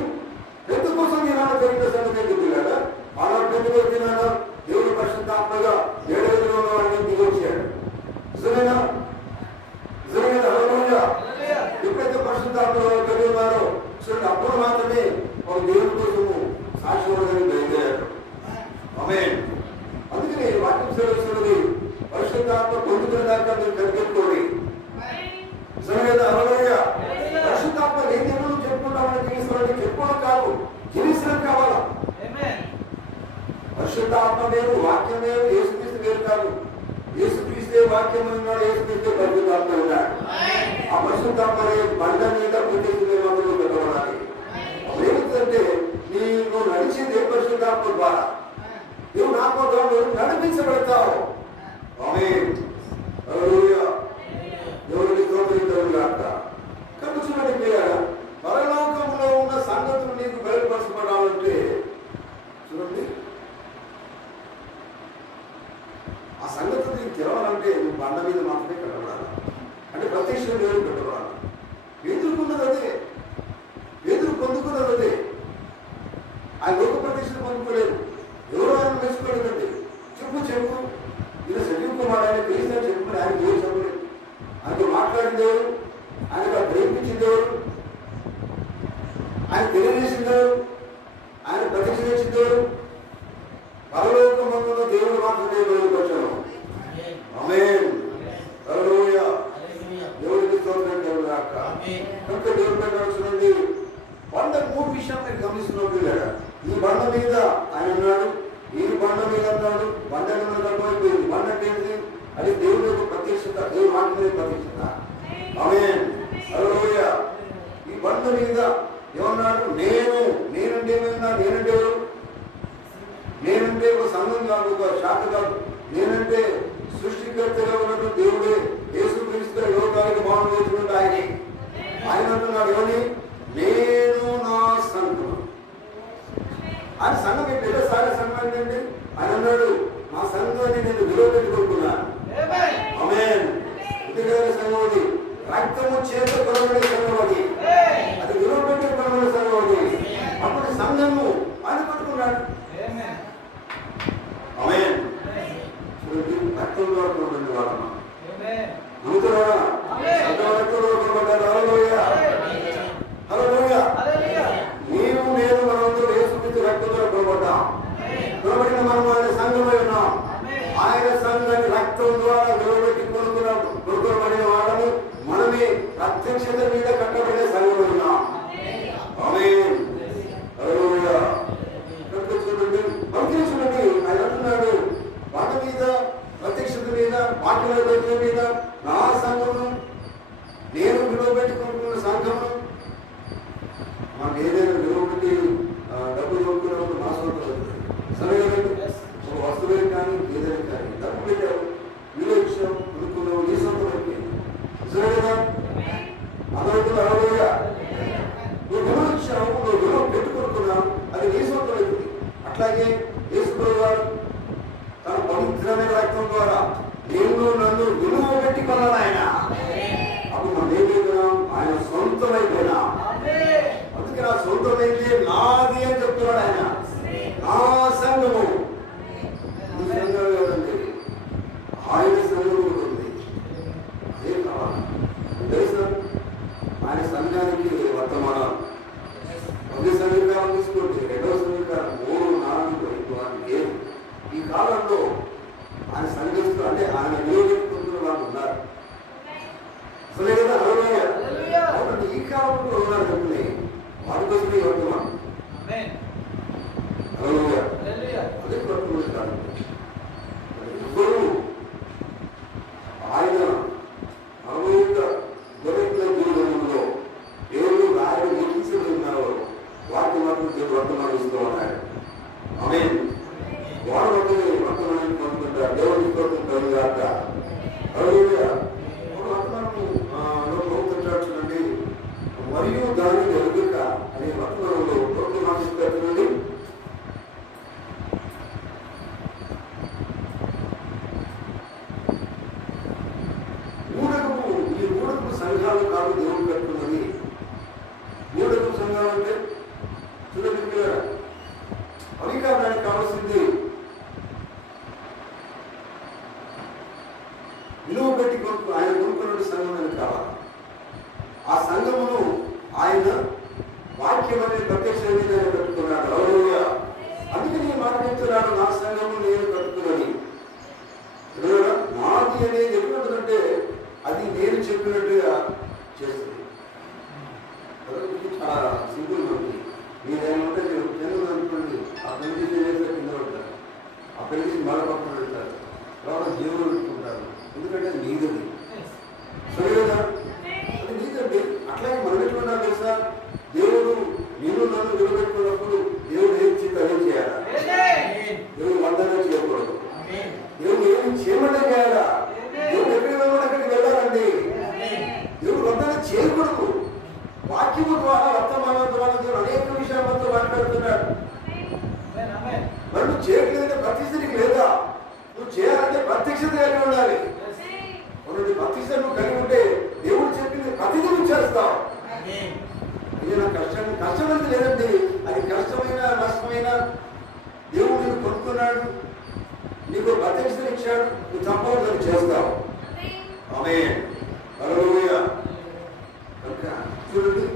పెద్ద కోసం దినాలు జరిగిన సంగతి ఏంటి కదా? ఆనాడు పెద్ద దినాన దేవుడు పరిశుద్ధాత్మగా 7 రోజుల్లో వాడిని దిగొచ్చాడు. నిజమేనా? నిజమేనా? హల్లెలూయా. ఎప్పుడైతే పరిశుద్ధాత్మలో కలిగి ఉన్నారో చూడండి, అప్పుడు మాత్రమే ఒక దేవుడి కోసము సాక్షిగా బయలుదేరారు. ఆమేన్. అందుకని వాక్యం సెలవుస్తున్నది, పరిశుద్ధాత్మ పొందుకునే దాకా మీరు కనిపెట్టుకోండి. హల్లెలూయా. పరిశుద్ధాత్మ లేని దేవుడు చెప్పుకుంటామని జీవిస్తామని చెప్పుకోవడం కాదు, జీవించడం కావాలా. పరిశుద్ధాత్మ వేరు, వాక్యం వేరు, యేసుక్రీస్తు వేరు కాదు. యేసుక్రీస్తే వాక్యం ఉన్నాడు, యేసుక్రీస్తే పరిశుద్ధాత్మ ఉన్నాడు. ఆ పరిశుద్ధాత్మ బండ మీద ప్రత్యేకంగా మందులు పెట్టబడాలి. ఏమిటంటే నీవు నడిచింది పరిశుద్ధాత్మ ద్వారా, నువ్వు ఆత్మ ద్వారా నడిపించబడతావు. ఆమేన్. హల్లెలూయా. దేవుడికి స్తోత్రం గాక. కనుక చూడండి ప్రియులారా, పరలోకంలో ఉన్న సంగతులు నీకు బయలుపరచబడాలంటే చూడండి, ఆ సంగతులు నీకు తెలవాలంటే నువ్వు బండ మీద మాత్రమే కట్టబడాలి. అంటే ప్రత్యక్షంగా దేవుడు కట్టబడాలి. ఎదుర్కొన్నది అదే, ఎదురు పొందుకున్నది అదే. ఆయన లోక ప్రత్యక్షత పొందుకోలేదు. ఎవరో ఆయన మెచ్చుకోలేదండి. చెప్పు ఇలా చదువుకున్నాడు, ఆయన క్రీస్తు చెప్పుకుని ఆయన దేవుడు చెప్పలేదు. ఆయనతో మాట్లాడిందేవారు, ఆయనకు గ్రహించిందేవారు, ఆయన తెలియజేసిందేవారు, ఆయన ప్రతిష్ట చేసిందేవారు. పరలోకమందున దేవుడు మాత్రమే బయలుపరచారు. ఆమేన్. హల్లెలూయా. దేవుడికి స్తోత్రం కలుగుగాక. కనుక దేవుడి చూడండి, బండ 3 విషయాలు మీరు గమనిస్తున్నప్పుడు కదా, ఈ బండ మీద ఆయన ఉన్నాడు, ఈ బండ మీద అన్నాడు, బండ మీద కట్టుకోకపోయింది. బండ అంటే ఏంటి? అది దేవుడి యొక్క ప్రత్యక్షత, దేవుడు మాత్రమే ప్రత్యక్షత. ఆమేన్. హల్లెలూయా. ఈ బండ మీద ఏమన్నాడు? నేనంటే ఏమైనా, నేనంటే ఎవరు? నేనంటే ఒక సంఘం కాదు, ఒక శాఖ కాదు. నేనంటే సృష్టికర్తగా ఉన్నట్టు దేవుడే, యేసుక్రీస్తు లోకానికి మానవ చేసినట్టు ఆయనే. ఆయన అంటున్నాడు ఏమని? నేను నా సంఘం. ఆయన సంఘం ఏంటంటే సాగ సంఘం ఏంటంటే ఆయన అన్నాడు, నా సంఘాన్ని నేను విలువపెట్టుకుంటున్నాను. ఆమేన్. సంఘం అది రక్తము చేత కొనబడే సంఘం, అది విలువపెట్టే కొనబడే సంఘం. అది అప్పుడు సంఘము ఆయన పట్టుకున్నాడు. ఆమేన్. రక్తం ద్వారా కొనబడిన వాళ్ళమా? నమ్ముతున్నారా? రక్తంలో కొనబడ్డారు. హల్లెలూయా. హల్లెలూయా. నీవు నేను మనందరూ యేసుక్రీస్తు రక్తంతో కొనబడ్డాం. కొనబడిన మనం ఆయన సంఘమై ఉన్నాం. ఆయన సంఘాన్ని రక్తం ద్వారా నిలబెట్టి కొనుక్కున్నాం. కొనుక్కోబడిన వాళ్ళము మనమే ప్రత్యక్షత మీద కట్టబడే దేవుడు వర్తమానం ఇస్తూ ఉన్నాడు. ఆమేన్. వాడు వర్తమానం పొందుకుంటారు. దేవుడి స్తోత్రం కలుగుగాక. హల్లెలూయా. వర్తమానము చూడండి, మరియు దానిని ఎరుగక అనే వర్తమానంలో వర్తమానం ఇస్తున్నాడు. సంఘాలు కాదు దేవుడు పెట్టుకున్నది. మూడవ సంఘాలు అంటే చూడండి, అవి కాదు దానికి కావాల్సింది విలువ పెట్టి ఆయన కొనుక్కున్న సంఘం అని కావాలి. ఆ సంఘమును ఆయన వాక్యం అనే ప్రత్యక్షంగా ఆయన కట్టుకున్నాడు. హల్లెలూయా. అందుకని మాట చెప్తున్నాడు, నా సంఘము నేను కట్టుకున్నది. నాది అనేది ఎటువంటిదంటే అది నేను చెప్పినట్టుగా చేస్తుంది. చాలా సింపుల్ మనకి. మీరేమంటే జనం అనుకోండి, ఆ పెళ్లి చేస్తే కింద ఉంటారు, ఆ పెళ్లి మళ్ళీ పక్కన పెడతారు, తర్వాత జీవులు పెట్టుకుంటారు. ఎందుకంటే అది నీదండి. సరే కదా, అది నీదండి. అట్లాగే మనం ఎట్లున్నా తెలుసా, దేవుడు నేను నన్ను నిలబెట్టుకున్నప్పుడు దేవుడు ఏం చేసి అదే చేయాలా? దేవుడు వందనే చేయకూడదు. దేవుడు ఏమి చేయమంటే చేయాలా? దేవుడు ఎక్కడికి వెళ్ళాలి అక్కడికి వెళ్ళాలండి. దేవుడు వందనే చేయకూడదు. వాక్యము ద్వారా వర్తమానం ద్వారా దేవుడు అనేక విషయాలతో మాట్లాడుతున్నాడు. మరి నువ్వు చేయట్లేదంటే ప్రతిష్టనికి లేదా? నువ్వు చేయాలంటే ప్రత్యక్షత కలిగి ఉండాలి. ప్రతిష్ట నువ్వు కలిగి ఉంటే దేవుడు చెప్పింది ప్రతిదీ నువ్వు చేస్తావు. ఇది నా కష్టం అనేది లేదండి. అది కష్టమైన నష్టమైన దేవుడు నేను కొనుక్కున్నాడు, నీకు ప్రత్యక్షత ఇచ్చాడు, నువ్వు తప్పకుండా చేస్తావు. ఆమేన్. హల్లెలూయా. చూడండి,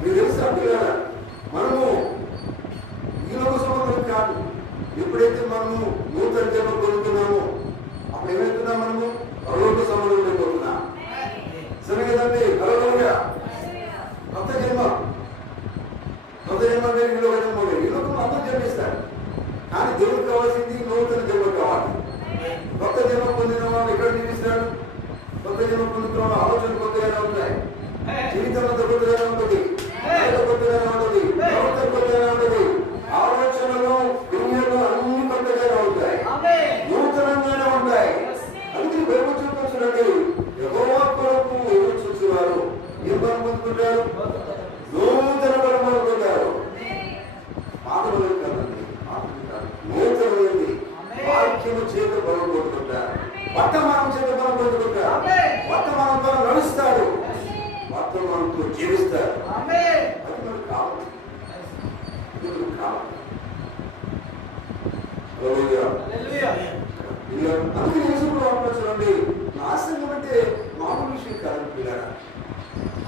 మీరు తెలుసా పిల్లలు, మనము ఈ లోక సంబంధం కాదు. ఎప్పుడైతే మనము నూతన జన్మ పొందుతున్నామో అప్పుడు ఏమవుతున్నాం? మనము పరలోక సంబంధం అయిపోతున్నాం. సరే కదండి. హల్లెలూయా. కొత్త జన్మ వేరు, ఈ లోక జన్మ వేరు. ఈ లోకం అందరూ జన్మిస్తారు, కానీ దేవుడికి కావాల్సింది నూతన జన్మ కావాలి. కొత్త జన్మ పొందిన వాళ్ళు ఎక్కడ జీవిస్తాడు? కొత్త జన్మ పొందుతున్న ఆలోచన కొత్తగానే ఉంటాయి, జీవితం అంతా కొత్తగానే ఉంటుంది, కొత్తగానే ఉంటుంది, ప్రవర్తన కొత్తగానే ఉంటుంది, ఆలోచనలు దునియాలో అన్ని కొత్తగానే ఉంటాయి, నూతనంగానే ఉంటాయి. అందుకే బైబిల్ చూపించండి, యెహోవా కొరకు ఎదురు చూసేవారు ఏం బలం పొందుకుంటారు? నూతన బలం పొందుకుంటారు. పాత బలం కాదండి, నూతనమైంది వాక్యము చేత బలం పొందుకుంటారు. వర్తమానం చేత బలం పొందుకుంటారు. వర్తమానం ద్వారా నడుస్తాడు, వర్తమానంతో జీవిస్తారు. అది మనకు కావాలి. అందుకే యేసుప్రభువు ఆలోచించండి, నాశనం అంటే మామూలు విషయం కాదు పిల్లరా.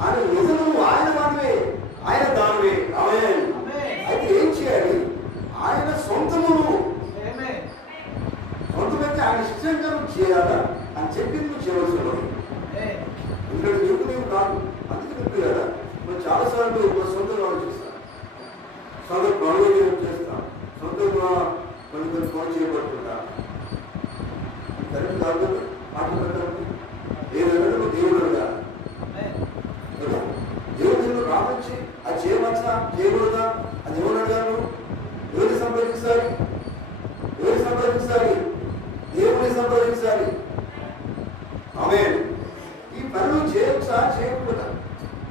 ఆయన నిజము, ఆయన వానవే, ఆయన దానవే. ఆమేన్. అయితే ఏం చేయాలి? ఆయన సొంతమును సొంతమైతే ఆయన శిక్షణ చేయాలా అని చెప్పింది నువ్వు చేయవలసిన. ఎందుకంటే నీవు కాదు. అందుకే పిల్లరా, మనం చాలాసార్లు మన సొంతంగా ఆలోచిస్తాం, సొంత పనులు చేస్తాం, సొంతంగా కొన్ని ఫోన్ చేయబడుతుంటా. కరెక్ట్ కాదు మాట్లాడతాను. ఏదన్నా దేవుడు అడగా, దేవుడు రావచ్చు, అది చేయవచ్చా చేయకూడదా? అది ఎవరు అడగాను? ఎవరిని సంప్రదించాలి? ఎవరిని సంప్రదించాలి? దేవుడిని సంప్రదించాలి. ఆమేన్. ఈ పనులు చేయవచ్చా చేయకూడదా?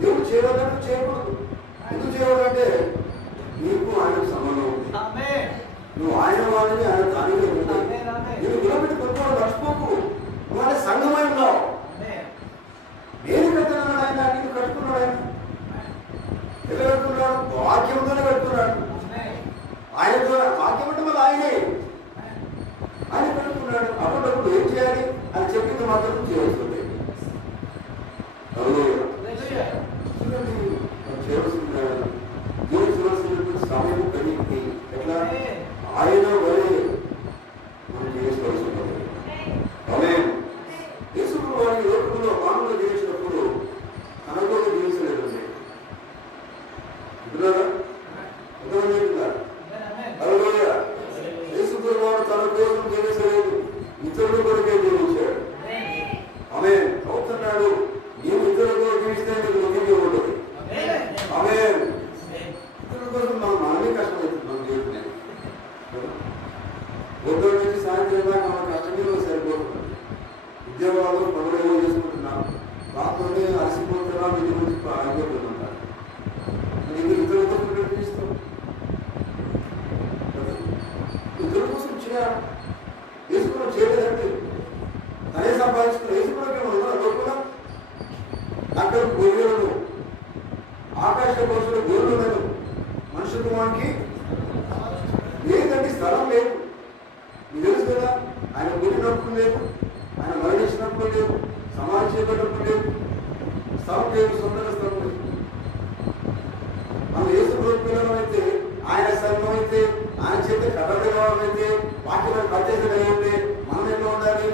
దేవుడు చేయవద్దంటే చేయకూడదు. ఎందుకు చేయవాలంటే నీకు ఆయనకు సంబంధం ఉంది. నువ్వు ఆయన వాళ్ళని ఆయన దానిలో ఉంటాయి. నేను నిలబెట్టి కొనుక్కోవడం మర్చిపోకు. నువ్వు ఆయన సంఘమై ఉన్నావు. నేను కట్టున్నాడు ఆయన, నేను కట్టుకున్నాడు ఆయన. ఎలా కట్టుకున్నాడు? వాక్యంతోనే కట్టుకున్నాడు. ఆయనతో వాక్యం అంటే మళ్ళీ ఆయనే, ఆయన కట్టుకున్నాడు. అప్పుడప్పుడు ఏం చేయాలి అని చెప్పింది మాత్రం చేయవలసింది. చూడండి, చేయవలసింది చూడాల్సిన సమయం కలిగి ఎట్లా ఆయన వరే మనం చేసుకోవాల్సి ఉంటుంది. ఆమేన్. యేసుప్రభువు గొర్రెలను, ఆకాశ పశువుల గొర్రెలను మనుష్య కుమారునికి లేదండి, స్థలం లేదు. మీకు తెలుసు కదా, ఆయన పుట్టినప్పుడు లేదు, ఆయన మరణించినప్పుడు లేదు, సమాధి చేయబడినప్పుడు లేదు, స్థలం లేదు, సొంతంగా స్థలం లేదు. మనం యేసు ప్రభు పిల్లలం అయితే, ఆయన స్థలం అయితే, ఆయన చేత కట్టబడితే, వాక్యం పట్టేసే మనం ఎట్లా ఉండాలి?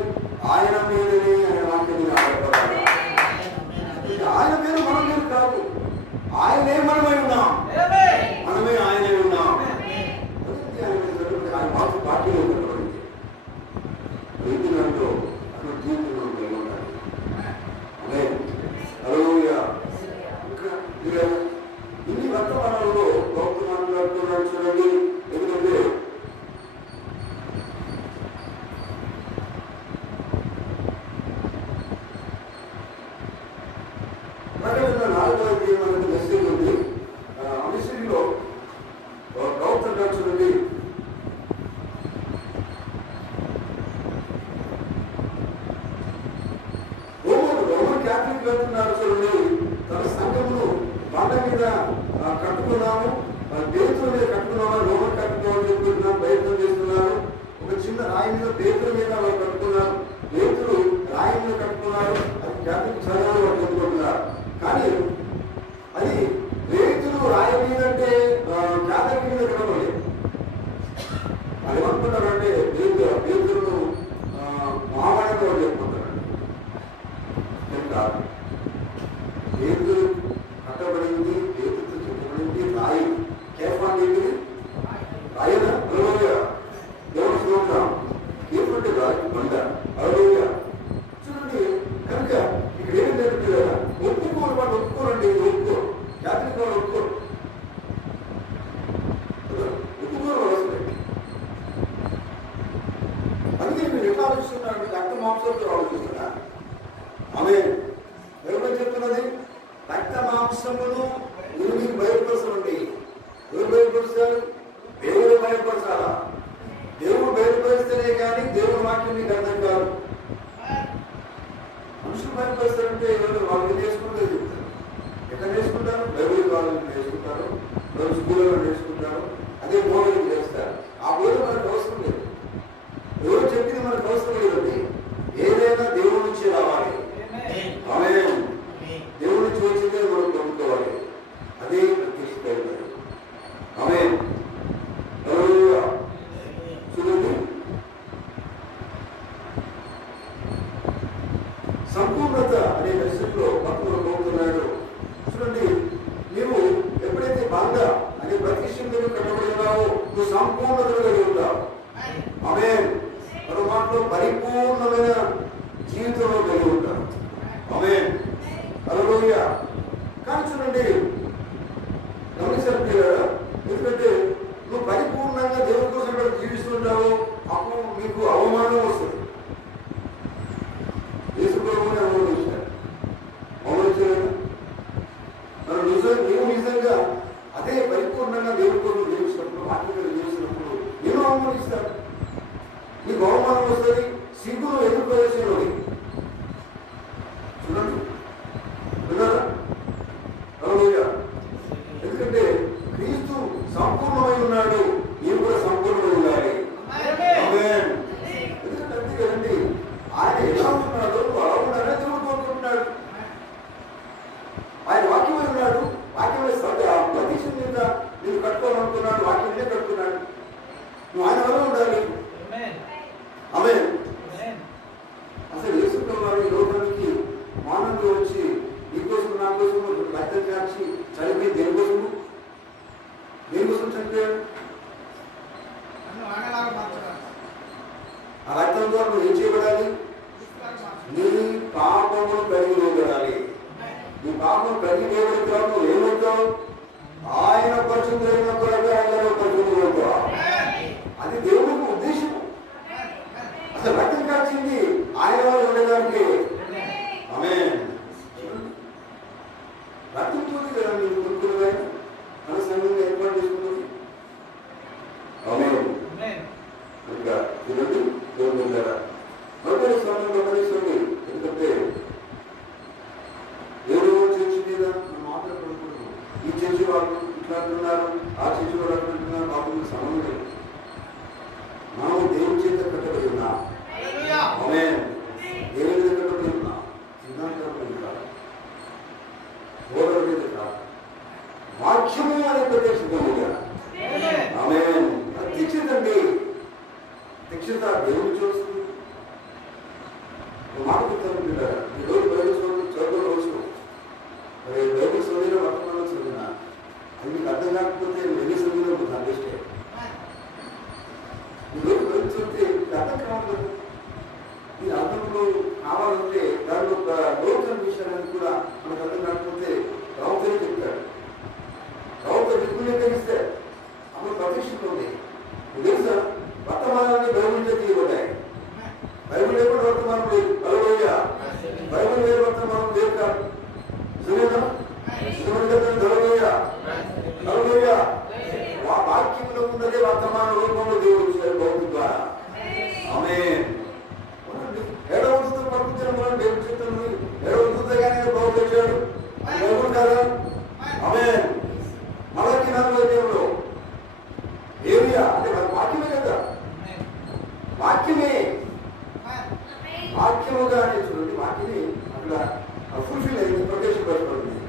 ఆయన మీదనే, ఆయన వాక్యం మీద ఆధారపడాలి. ఆయన పేరు మన పేరు కాదు, ఆయనే మనమై ఉన్నాం, మనమే ఆయనే ఉన్నాం. ఆయన మాకు పార్టీలో ఉన్నటువంటి రీతిలో అక్కడ జీవితంలో ఉండాలి. అదే హల్లెలూయా. ఇంకా ఇన్ని వర్తమానాలలో భక్తు మాట్లాడుతున్నాడు చూడండి. ఎందుకంటే ప్రకటన 4వ అధ్యాయం మనకు మెసేజ్ ఉంది. ఆ మెసేజ్లో భక్తు అంటాడు చూడండి, రోమన్ క్యాథలిక్ వెళ్తున్నారు చూడండి, తన సంఘమును బండ మీద కట్టుకున్నాము, పేతుల మీద కట్టుకున్నాము, రోమన్ కట్టుకోవాలని చెప్తున్నాము, ప్రయత్నం చేస్తున్నారు. ఒక చిన్న రాయి మీద పేతుల మీద వాళ్ళు కట్టుకున్నారు, పేతులు రాయి మీద కట్టుకున్నారు. అది క్యాథలిక్ చదవాలి వాళ్ళు చెప్పుకుంటున్నారు. కానీ అది పేతులు రాయి మీద అంటే క్యాథలిక్ మీద కట్టలేదు. వాళ్ళు ఏమనుకుంటారంటే పేతులను మావాడని వాళ్ళు చెప్పుకుంటారండి. పేతులు కట్టబడింది, పేతులతో చెప్పబడింది రాయి. కేఫాన్ ఏంటిది? రాయనా? హల్లెలూయా. దేవుని స్తోత్రం. కేఫ్ రాయి బండ. హల్లెలూయా. చూడండి, కనుక ఇక్కడ ఏం జరుగుతుంది కదా, ఒప్పుకోరు వాళ్ళు, ఒప్పుకోరండి, ఒప్పుకోరు. క్యాథలిక్ వాళ్ళు ఒప్పుకోరు, ఒప్పుకోరు వాళ్ళు అసలు. అందుకే మీరు ఎట్లా ఆలోచిస్తున్నారంటే రక్త మాంసంతో ఆలోచిస్తున్నా. ఆమె ఎవరు చెప్తున్నది? రక్త మాంసమును మీరు మీకు బయలుపరచండి. ఎవరు బయలుపరుస్తారు? దేవుడు బయలుపరచాలా? దేవుడు బయలుపరిస్తేనే కానీ దేవుని వాక్యం మీకు అర్థం కాదు. మనుషులు బయలుపరుస్తారంటే ఎవరు వాళ్ళు నేర్చుకుంటే చెప్తారు. ఎక్కడ నేర్చుకుంటారు? బైబిల్ కాలేజీలో నేర్చుకుంటారు, స్కూల్లో నేర్చుకుంటారు, అదే బోధన చేస్తారు. ఆ బోధన మనకు అవసరం లేదు. ఎవరు చెప్పింది మనకు అవసరం లేదండి. ఏదైనా దేవుడి నుంచి రావాలి. ఆమేన్. దేవుడి నుంచి వచ్చిందే మనం పొందుకోవాలి. అదే ప్రత్యక్ష. ఆమేన్. హల్లెలూయా. చూడండి, సంపూర్ణత అనే మెసేజ్లో భక్తులు కోరుతున్నాడు. చూడండి, నీవు ఎప్పుడైతే బంధ అనే ప్రతిష్ఠితులు కట్టబడినావో నువ్వు సంపూర్ణతను కలిగి ఉంటావు. ఆమేన్. మరో మాటలో పరిపూర్ణమైన జీవితంలో కలిగి ఉంటావు. ఆమేన్. హల్లెలూయా. కానీ చూడండి, గమనించండి, ఎందుకంటే నువ్వు పరిపూర్ణంగా దేవుడి కోసం కూడా జీవిస్తుంటావు, అప్పుడు నీకు అవమానం వస్తుంది. యేసుప్రభువుని అవమానించాడు, అవమానించలేదు. మనం నీవు నిజంగా అదే పరిపూర్ణంగా దేవుడి కోసం జీవిస్తున్నప్పుడు, వాక్యంగా జీవిస్తున్నప్పుడు నేను అవమానిస్తాను. నీకు అవమానం వస్తుంది, సిగ్గును ఎదుర్కోవాల్సినవి. చూడండి, విన్నారా? హల్లెలూయా. ఎందుకంటే క్రీస్తు సంపూర్ణమై ఉన్నాడు, నీవు కూడా సంపూర్ణమై ఉండాలి. ఆమేన్. ఎందుకంటే అంతే కదండి, ఆయన ఎలా ఉన్నాడో నువ్వు అలా ఉండాలని దేవుడు కోరుకుంటున్నాడు. ఆయన వాక్యమై ఉన్నాడు, వాక్యమై ప్రతిష్ఠ మీద నేను కట్టుకోవాలనుకున్నాడు, వాక్యం మీద కట్టుకున్నాడు. నువ్వు ఆయన వల్ల ఉండాలి. ఆమేన్. అసలు యేసుప్రభు వారు ఈ లోకానికి మానవుడు వచ్చి నీకోసం నా కోసం రక్తం కాచి చనిపోయి దేనికోసము చనిపోయాడు. ఆ రక్తం ద్వారా నువ్వు ఏం చేయబడాలి? నీ పాపమును కడిగివేయబడాలి. నీ పాపం కడిగివేయబడితే నువ్వు ఏమవుతావు? ఆయన పరిశుద్ధులైన కొరకు ఆయనలో పరిశుద్ధులవుతావు. అది దేవుడికి ఉద్దేశం. అసలు రక్తం కాచింది ఆయన వాళ్ళు ఉండడానికి. ఆమేన్. రక్తంతో కదా మీరు కొనుక్కున్నదా మన సంఘంగా ఏర్పాటు చేసుకున్నది. ఆమేన్. ఇంకా చూడండి, దేవుడు ఉన్నారా? మొదటి స్థానం గమనించండి. ఎందుకంటే దేవుడు వాక్యము అనే ప్రత్యక్షతగా ఆమె ప్రత్యక్షతండి. ప్రత్యక్షత దేవుడు చూస్తుంది. మాట చెప్తాను, ఈరోజు బైబిల్ చదువు రోజు మరి బైబిల్ చదివిన వర్తమానం చదివిన అది మీకు అర్థం కాకపోతే ఎన్ని చదివినా మీకు అందిస్తే ఈరోజు బైబిల్ చదివితే అర్థం కావాలి. ఈ అర్థంలో కావాలంటే దానిలో ఒక లోకల్ విషయాన్ని కూడా మనకు అర్థం కాకపోతే రావుతనే చెప్తాడు. రావుతో విపులీకరిస్తే అప్పుడు ప్రత్యక్షత ఉంది. తెలుసా, వర్తమానాన్ని బైబిల్ తీయబడ్డాయి. బైబిల్ ఎప్పుడు వర్తమానం లేదు. హల్లెలూయా. బైబిల్ వేరు, వర్తమానం లేదు కాదు. హల్లెలూయా. హల్లెలూయా. వాక్యంలో ఉన్నదే వర్తమాన రూపంలో దేవుడు భౌతిక ద్వారా. ఆమేన్. ఏడవ దూత పంపించడం వల్ల దేవుడు చెప్తుంది, ఏడవ దూతగానే బౌద్ధ వచ్చాడు దేవుడు కదా. ఆమేన్. మలకి 4వ అధ్యాయంలో ఏరియా అంటే వాక్యమే కదా, వాక్యమే వాక్యముగా అనే చూడండి, వాక్యమే అక్కడ ఫుల్ఫిల్ అయింది, ప్రత్యక్షపరచబడింది.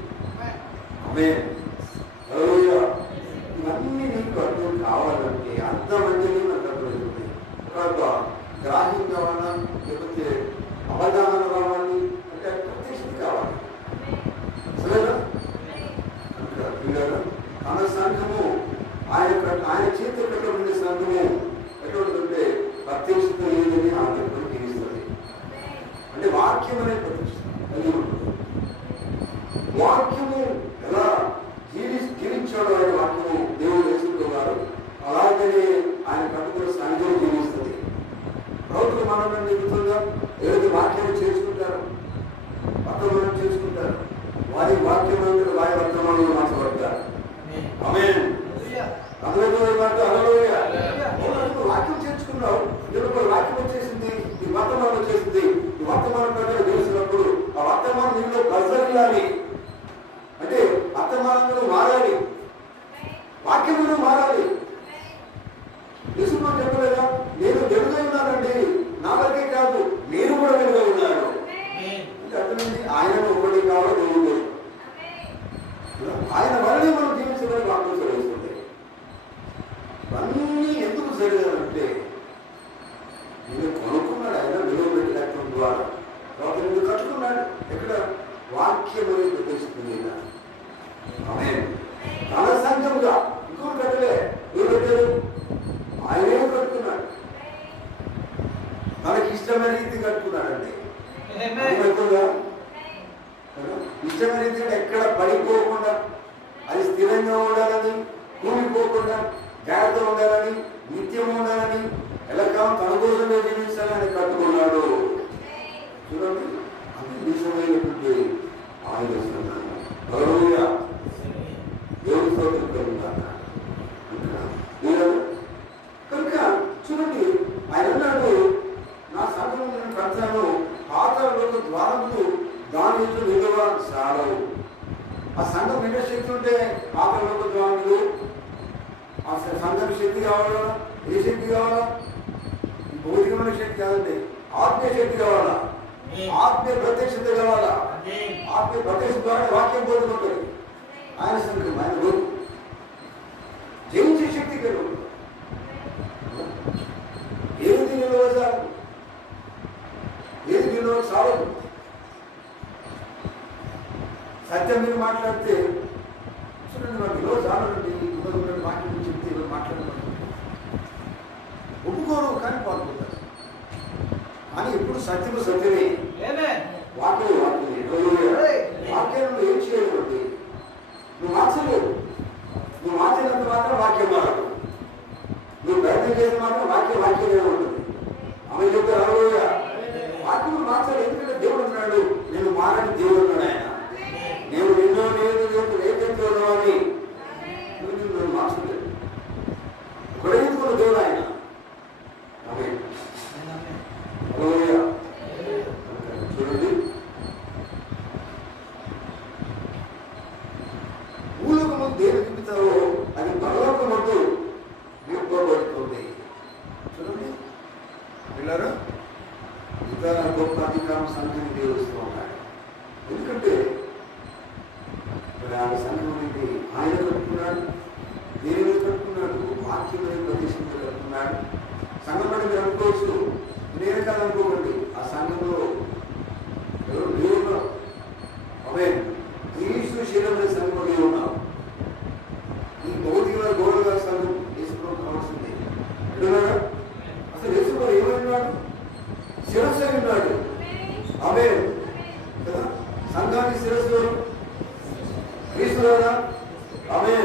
ఆమేన్. హల్లెలూయా. ఇవన్నీ నీకు అర్థం కావాలంటే అర్థమంటేనే నాకు అర్థమవుతుంది. ఒక గ్రాహ్యం కావాలా, లేకపోతే అవగాహన రావాలి అంటే ప్రత్యక్షత కావాలి. సరేనా? తన సంఘము ఆయన చేతి పెట్టబడిన సంఘము ఎటువంటిదంటే ప్రత్యక్షత లేదని ఆ చెప్పడం తీరుస్తుంది. అంటే వాక్యం అనే ప్రత్యక్షత కలిగి ఉంటుంది. వాక్యము ఎలా జీవించాడు ఆయన వాక్యము దేవుడు వేసుకున్నారు, అలాగే ఆయన కట్టుకున్న సంఘం జీవిస్తుంది. ప్రభుత్వ మనం నిలుతుందా ఏదైతే వాక్యాన్ని చేసుకుంటారు, వర్తమానం చేసుకుంటారు, వారి వాక్యం వారి వర్తమానంలో మార్చబడతారు. ఆమేన్. వాక్యం చేర్చుకున్నావు, నేను వాక్యం వచ్చేసింది, ఈ వర్తమానం వచ్చేసింది. ఈ వర్తమానం ప్రకారం చేసినప్పుడు ఆ వర్తమానం నీలో ప్రజల్లాలి అంటే వర్తమానంలో మారాలి, వాక్యంలో మారాలి. యేసుప్రభువు చెప్పలేదా, నేను వెలుగై ఉన్నానండి, నా వరకే కాదు మీరు కూడా వెలుగై ఉన్నారు. అర్థమైంది. ఆయన ఒకటి కావాలి, దేవుడు ఆయన వల్లనే మనం జీవించడానికి వాక్యం చదివిస్తుంది. ఇవన్నీ ఎందుకు జరిగానంటే నేను కొనుక్కున్నాడు, ఆయన విలువ పెట్టి కట్టడం ద్వారా తర్వాత నువ్వు కట్టుకున్నాడు. ఎక్కడ వాక్యం అనేది తెలుస్తుంది. ఆమేన్. తన సంఘంగా ఇంకో కట్టలే, ఎవరు పెట్టారు? ఆయనే కట్టుకున్నాడు, తనకి ఇష్టమైన రీతి కట్టుకున్నాడండి. ఇష్టమైన రీతి ఎక్కడ పడిపోకుండా, అది స్థిరంగా ఉండాలని, కూలిపోకుండా జాగ్రత్తగా ఉండాలని, నిత్యం ఉండాలని, ఎల్లకాలం తన కోసమే జీవించాలని కట్టుకున్నాడు. చూడండి, అది నిజమైనటువంటి ఆయన హల్లెలూయా. దేవుని స్తోత్రం కనుక చూడండి, ఆయన అన్నాడు, నా సంఘం నేను కడతాను, పాతాళలోక ద్వారములు దాని నుంచి నిలువ సాడవు. ఆ సంఘం నిండే శక్తి ఉంటే పాతాళలోక ద్వారములు, ఆ సంఘం శక్తి కావాలా? ఏ శక్తి కావాలా? భౌతికమైన శక్తి కాదండి, ఆత్మీయ శక్తి కావాలా? ఆత్మీయ ప్రత్యక్షత కావాలా? ఆత్మీయ ప్రత్యక్ష ద్వారా వాక్యం పోతుంటుంది. ఆయన సంఘం, ఆయన రోజు జయించే శక్తి కలుగు. ఏది నిలవజాలి, ఏది నిలవ సాగదు. సత్యం మీరు మాట్లాడితే చూడండి, నాకు ఈరోజు చాలండి, ఇవ్వదు వాక్యం చెప్తే ఈరోజు మాట్లాడలేదు ఒప్పుకోరు, కానీ పాల్గొంటారు. కానీ ఎప్పుడు సత్యము సత్యమే, వాక్యం వాక్యమే. వాక్యాలను ఏం చేయకూడదు, నువ్వు మార్చలేవు. నువ్వు మార్చినంత మాత్రం వాక్యం మారదు. నువ్వు ప్రయత్నం చేసిన మాత్రం వాక్యమే ఉంటుంది. ఆమె చెప్తారు హల్లెలూయా. వాక్యం మార్చాలి, ఎందుకంటే దేవుడు ఉన్నాడు, నేను మారని దేవుడు ఉన్నాడు. ఆయన నేను ఎన్నో ఏదైతే ఉన్నవాడిని నువ్వు మార్చలేదు. గొడవెత్తుకున్న దేవుడు ఆయన. హల్లెలూయా. చూడండి, భూలోకము దేని చూపుతావో అది పరలోకమందు నింపబడుతుంది. చూడండి పిల్లలు, ఇతర గొప్ప అధికారం సంఘాన్ని దేవుస్తూ ఉన్నాడు. ఎందుకంటే ఆయన సంఘం అనేది ఆయన కట్టుకున్న సంఘం అంటే మీరు అనుకోవచ్చు, నేనే కాదనుకోకండి. ఆ సంఘంలో ఎవరు నీవు ఉన్నావు. అవే క్రీస్తు శరీరమైన సంఘంలో నీవు ఉన్నావు. ఈ భౌతికమైన గౌరవ సంఘం వేసుకోవడం కావాల్సింది. ఎడున్నాడా? అసలు వేసుకోవాలి ఏమైనాడు? శిరస్సు అయి ఉన్నాడు. అవే కదా సంఘానికి శిరస్సు క్రీస్తు కదా. అవే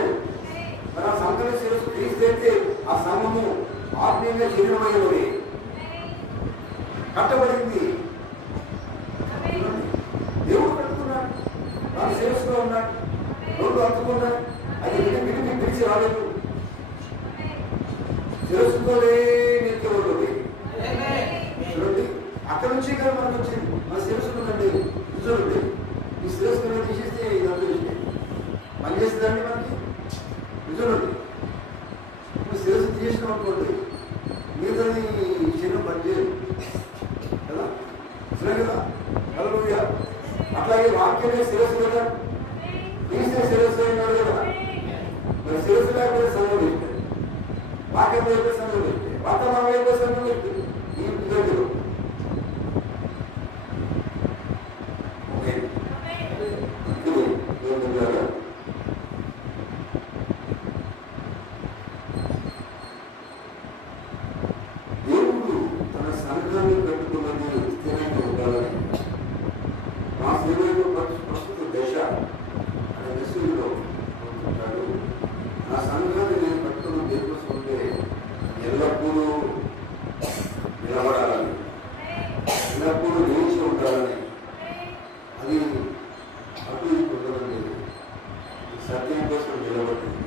మరి ఆ సంఘానికి శిరస్సు క్రీస్తు అయితే ఆ సంఘము ఆత్మీయంగా శరీరమైనది కట్టబడింది. దేవుడు కట్టుకున్నాడు, నా శిరస్సులో ఉన్నాడు, రోడ్డు అత్తుకున్నాడు. అది విడిపి పిలిచి రాలేదు. శిరస్సుతోనే నిత్యం ఉంటుంది. చూడండి అక్కడ నుంచి ఇక్కడ మనకు వచ్చింది. మన శిరస్సు ఉందండి, చూడండి ఈ శిరస్సు తీసేస్తే ఇదంతా విషయం పనిచేస్తుందండి మనకి. చూడండి శిరస్సు తీసేసినాం అనుకోండి, మిగతాది శరీరం పనిచేయదు కదా. సరే కదా. హల్లెలూయా. అట్లాగే వాక్యమే శిరస్సు కదా, తీసే శిరస్సు అయినాడు కదా. మరి శిరస్సు లేకపోతే సంఘం పెట్టాడు, వాక్యం లేకపోతే సంఘం పెట్టాడు, వాతావరణం లేకపోతే సంఘం పెట్టాడు. ఈ విధంగా దేవుడు తన సంఘాన్ని కట్టుకున్నది స్థిరంగా ఉండాలని. మా శరీరంలో ప్రస్తుత దశ అనే దశలో ఉంటుంటాడు. నా సంఘాన్ని నేను కట్టుకున్న దేనికోసం ఉంటే ఎల్లప్పుడూ నిలబడాలని, ఎల్లప్పుడూ నిలిచి ఉండాలని. అది అటు ఉండదండి. సత్యం కోసం నిలబడింది,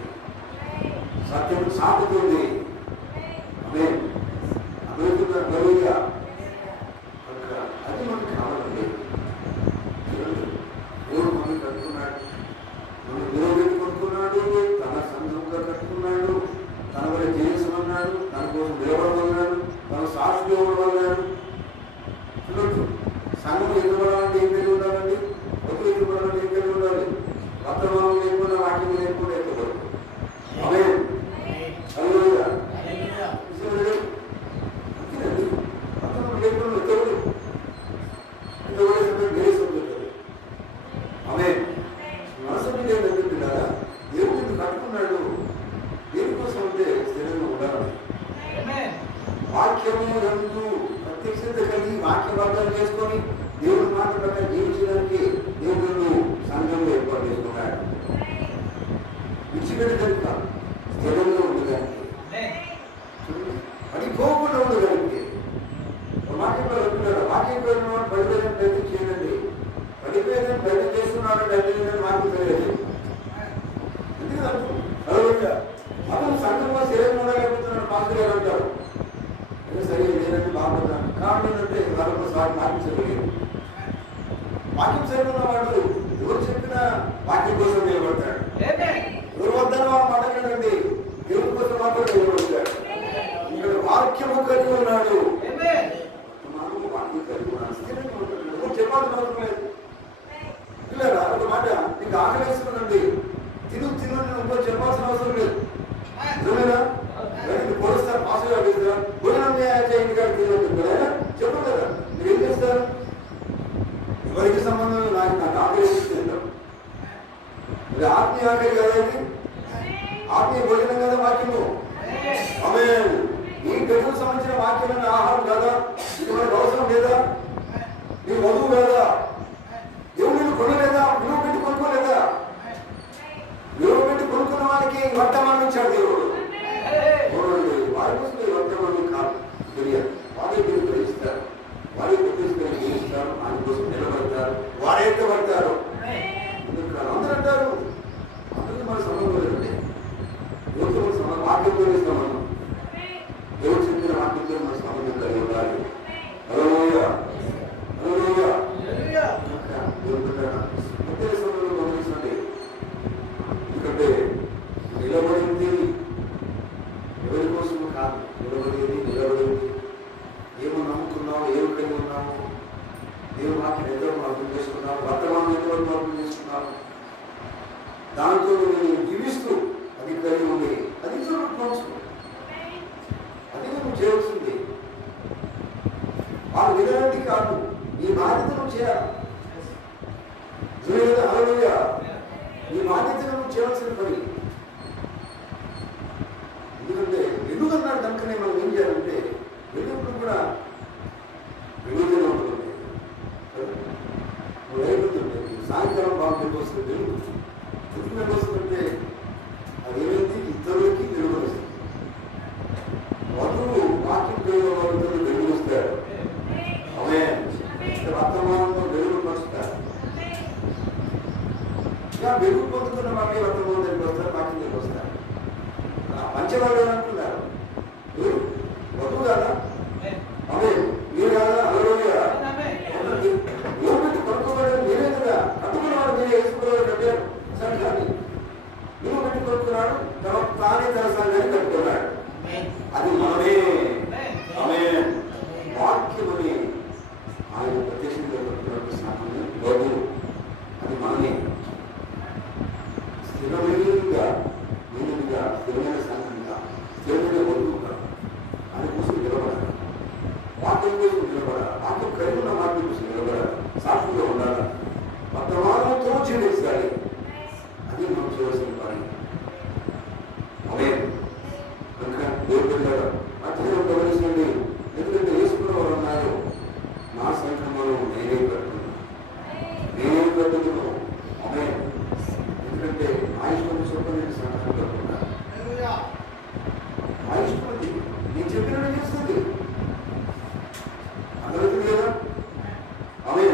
సత్యం సాగుతుంది. అదే అడుగుతున్న గరువుగా కనుక అది మనకు కావాలండి. దేవుడు మనం కట్టుకున్నాడు, మనం నిలబెట్టి కొనుక్కున్నాడు, తన సంఘంగా కట్టుకున్నాడు, తన వల్ల జీవించమన్నాడు, తన కోసం నిలబడమన్నాడు, తన సాక్షి ఇవ్వమన్నాడు. చూడద్దు సంఘం ఎదురుపడాలంటే ఏం కలిగి ఉండాలండి? వద్దు ఎదురుపడాలంటే ఏం కలిగి ఉండాలి? వర్తమానం లేకుండా వాక్యం లేకుండా ఎక్కకూడదు. అవే అవే మనసు ఏంటంటున్నారా? దేవుడిని కట్టుకున్నాడు దేనికోసం అంటే స్థిరంగా ఉండాలి. వాక్యము నందు ప్రత్యక్షత కలిగి వాక్య అర్థం చేసుకొని దేవుడి మాట ప్రకారం జీవించడానికి దేవుడు సంఘంలో ఏర్పాటు చేసుకున్నాడు. విడిచిపెట్టి కనుక స్థిరంగా ఉండడానికి, పడిపోకుండా ఉండడానికి. వాక్యం అంటున్నాడు, వాక్యం పడిపోయిన ప్రయత్నం చేయండి. పడిపోయిన ప్రయత్నం చేస్తున్నాడు అంటే వాక్యం తెలియదు. ఎందుకంటే అతను సంఘంలో స్థిరంగా ఉండలేకపోతున్నాడు. పాస్టర్ గారు అంటారు సరే లేదంటే బాగుంటాను. కారణం ఏంటంటే వాక్యం సరిలేదు. వాక్యం సరిగిన వాడు ఎవరు చెప్పినా వాక్యం కోసం నిలబడతాడు. ఎవరు వద్దన మాట కదండి, దేవుడి కోసం మాత్రం నిలబడతాడు. ఇక్కడ వాక్యము కలిగి ఉన్నాడు, వాక్యం కలిగి ఉన్నాడు, స్థిరంగా ఉంటాడు. ఎవరు చెప్పాల్సిన అవసరం లేదు. పిల్లరా ఒక మాట నీకు ఆకలేసుకునండి, తిను ఇంకో చెప్పాల్సిన అవసరం లేదు. నిజమేనా? పొడుస్తారు, పాసుగా వేస్తారు, భోజనం చేయండి కానీ తినవుతుందా? చెప్పు కదా. మీరు ఏం చేస్తారు? ఎవరికి సంబంధం నాకు ఆకలి వేస్తుంటాం. ఇది ఆత్మీయ ఆకలి కదా, ఇది ఆత్మీయ భోజనం కదా వాక్యము. ఆమె ఈ గడువుకు సంబంధించిన వాక్యమైన ఆహారం కదా, ఇది మనకు అవసరం లేదా? నీ వధువు కదా, దేవుడు కొనలేదా? విలువ పెట్టి కొనుక్కోలేదా? విలువ పెట్టి కొనుక్కున్న వారికి వర్తమానం ఇచ్చాడు దేవుడు. వారి కోసం వర్తమానం కాదు తెలియదు. వారి దేవుడు ఇస్తారు, వారి ప్రతిష్టలు జీవిస్తారు, వారి కోసం నిలబడతారు, వారైతే పడతారు. అందరూ అంటారు అందరికీ మన సంబంధం లేదండి. దేవుడితో మన వాక్యంతో ఇస్తాం. దేవుడు చెప్పిన వాక్యంతో మన సంబంధం కలిగి ఉండాలి. హల్లెలూయా, హల్లెలూయా. దేవుడు ప్రత్యేక సమయంలో గమనించండి. ఎందుకంటే నిలబడింది ఎవరి కోసం కాదు, నిలబడింది ఏమో నమ్ముకున్నావు, ఏమి కలిగి ఉన్నాము, దేవుడు వాక్యం ఎంతవరకు అర్థం చేసుకున్నావు, వర్తమానం ఎంతవరకు అర్థం చేసుకున్నావు, దాంతో నేను జీవిస్తూ అది కలిగి ఉంది. అది నువ్వు చేయవలసింది. కాదు, నీ బాధ్యత నువ్వు చేయాలి. హల్లెలూయా. నీ బాధ్యతను నువ్వు చేయాల్సిన పని. ఎందుకంటే వెలుగన్నాడు కనుకనే మనం ఏం చేయాలంటే వెలుగుడు కూడా వెలుగునే ఉంటుంది. లేకుంటుంటే సాయంకాలం బాగుంటుంది వస్తుంది వెలుగు. ఎందుకు వస్తుందంటే అది ఏమైంది, ఇతరులకి వెలుగు వస్తుంది. వధువు వాక్యం వెలుగు వెలుగు వస్తారు. అవే వర్తమానంలో వెలుగు పరుస్తారు. ఇలా వెలుగు పొందుతున్న వాళ్ళే వర్తమానం దగ్గరికి వస్తారు, వాక్యం దగ్గరికి వస్తారు. పంచవాళ్ళు అంటున్నారు వధువు కాదా, అవే మీరు కాదా, హల్లెలూయా. కొనుక్కోబడి మీరే కదా, కట్టుకున్నవాడు మీరే, వేసుకున్నవాడు కట్టారు సంఘాన్ని. నువ్వు పెట్టి కొనుక్కున్నాడు, తర్వాత తానే తన సంఘాన్ని కట్టుకున్నాడు. అది మనమే. ఆమేన్. వాక్యమని ఆయన ప్రత్యక్షంగా కట్టుకున్నట్టు సంఘాన్ని వధువు అది మనమే. స్థిరమైనగా నీరుగా స్థిరమైన సంఘంగా స్థిరమైన వధువుగా ఆయన కోసం నిలబడాలి. వాక్యం కోసం నిలబడాలి. వాక్యం కలిగి ఉన్న వాక్యం కోసం నిలబడాలి. సాక్షిగా ఉండాలి. వర్తమానంతో జీవించాలి. అది మనం చేయవలసిన పని. అవే కనుక దేవుడు వెళ్ళాడు. అర్థం గమనించండి. ఎందుకంటే వేసుకున్న వారు ఉన్నారు, నా సంఘంలో నేనే కట్టుకున్నాను. అవే ఎందుకంటే ఆయుష్మతి చొప్పున నేను సంఘం కట్టుకున్నాను. ఆయుష్మతి నేను చెప్పినట్టు చేస్తుంది, అర్థమవుతుంది కదా. అవే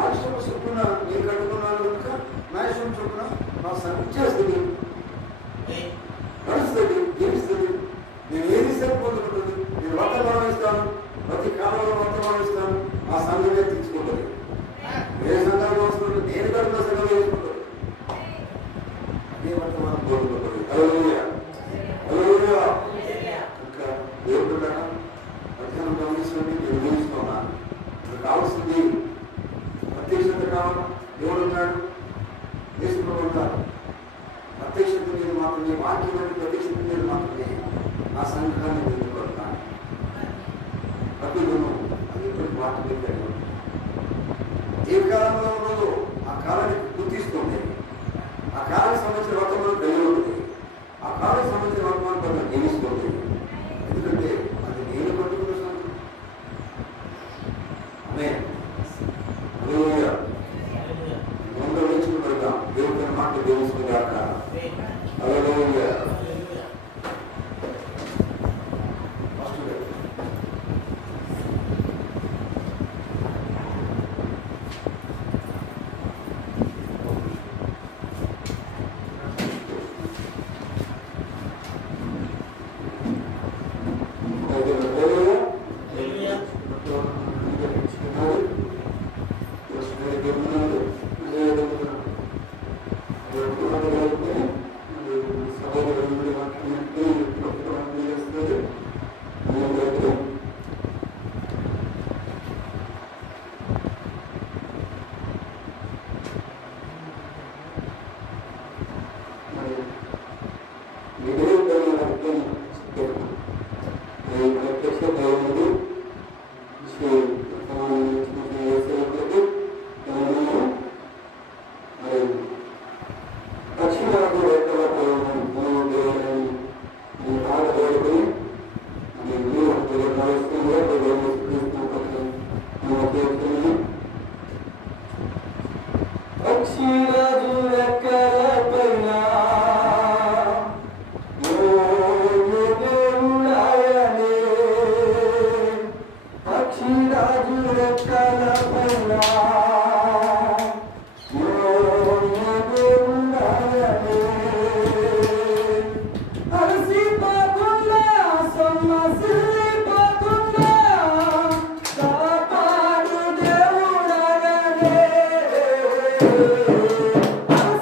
ఆయుష్మ చొప్పున నేను కట్టుకున్నాను కనుక నాయుష్మ చొప్పున నా సంఘం చేస్తుంది, నడుస్తుంది, జీవిస్తుంది. నేను ఏది సరిపోతుంది, నేను వర్తమానం ఇస్తాను, ప్రతి కాలంలో వర్తమానం ఇస్తాను, ఆ సంఘమే తీర్చుకుంటుంది. ఏ సంఘాలు వస్తుంది, నేను కడుపున సంఘం వేసుకుంటుంది. అదే వర్తమానం కోరుకుంటుంది. హల్లెలూయా. హల్లెలూయా. ఇంకా దేవుడు మధ్యాహ్నం గమనించండి. నేను ఊహిస్తున్నాను నాకు కావాల్సింది ప్రత్యక్షత కావాలి. దేవుడు ఉన్నాడు, దేశంలో ఉంటారు. ప్రత్యక్షత మీద మాత్రమే, వాక్యం అంటే ప్రత్యక్షత మీద మాత్రమే ఆ సంఘాన్ని నిలుపుకుంటాను. ప్రతిదినం అది ఇప్పటికి వాక్యం కలిగి ఉంటుంది. ఏ కాలంలో ఉన్నదో ఆ కాలాన్ని గుర్తిస్తుంది. ఆ కాలానికి సంబంధించిన వర్తమానం కలిగి ఉంటుంది. ఆ కాలానికి సంబంధించిన వర్తమానం పట్ల జీవిస్తుంది. ఎందుకంటే అది నేను పట్టుకున్న సంఘం. ఆమేన్. హల్లెలూయా. అందరూ నేర్చుకుంటారుగా దేవుడి మాట జీవిస్తుందాక. హల్లెలూయా.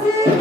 See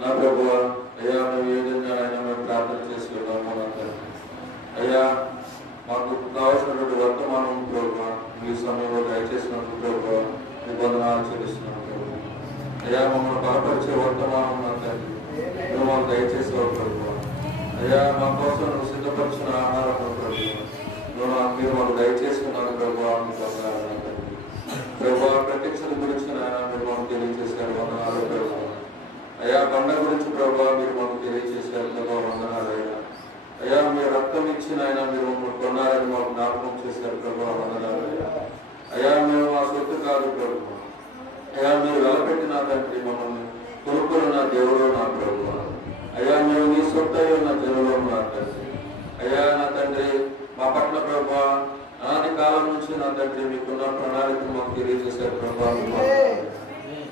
నా ప్రభువా, అయ్యా, మేము ఏ విధంగా అయ్యా మా కోసం నువ్వు సిద్ధపరిచిన ఆహారం మీరు మాకు దయచేస్తున్నారు ప్రభావ. ప్రభావ ప్రత్యక్షత గురించి నాయన మీరు మాకు తెలియజేశారు, వందనాలు ప్రభావ. అయ్యా బండ గురించి ప్రభావ మీరు మాకు తెలియజేశారు ప్రభావ, వందనాలు అయ్యా. అయ్యా మీరు రక్తం ఇచ్చిన ఆయన మీరు కొన్నారని మాకు జ్ఞాపకం చేశారు ప్రభావ, వందనాలు అయ్యా. అయ్యా మేము మా సొత్తు కాదు ప్రభావ. అయ్యా మీరు వెలపెట్టి నా తండ్రి మమ్మల్ని కొనుక్కుని నా దేవుడు నా ప్రభావ. అయ్యా మేము నీ సొత్తు అయ్యో నా జనులో నా తండ్రి. అయ్యా నా తండ్రి మా పట్ల ప్రభావ అనాది కాలం నుంచి నా తండ్రి మీకున్న ప్రణాళిక మాకు తెలియజేశారు ప్రభావ.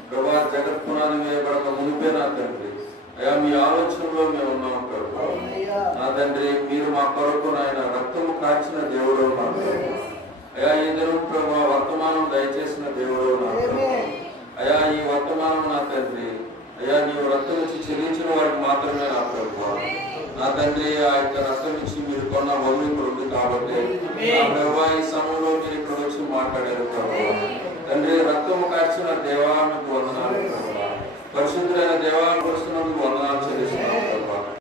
ప్రభా జగత్ పునాది వేయబడక మునిపే నా తండ్రి అయ్యా మీ ఆలోచనలో మేము ఉన్నాం ప్రభావ. నా తండ్రి మీరు మా కొరకు నాయన రక్తము కాచిన దేవుడు నా అయ్యా. ఈ దినం ప్రభావ వర్తమానం దయచేసిన దేవుడు నా అయ్యా. ఈ వర్తమానం నా తండ్రి అయ్యా నీవు రక్తం ఇచ్చి చెల్లించిన వారికి మాత్రమే నా ప్రభావ. నా తండ్రి ఆ యొక్క రక్తం ఇచ్చి మీరు కొన్న వధువు ఇక్కడ ఉంది కాబట్టి ప్రభావ ఈ సమయంలో మీరు ఇక్కడ వచ్చి మాట్లాడారు ప్రభావ. తండ్రి రక్తము కార్చిన దేవా మీకు వందనాలు ప్రభావ. పరిశుద్ధులైన దేవా వస్తున్నందుకు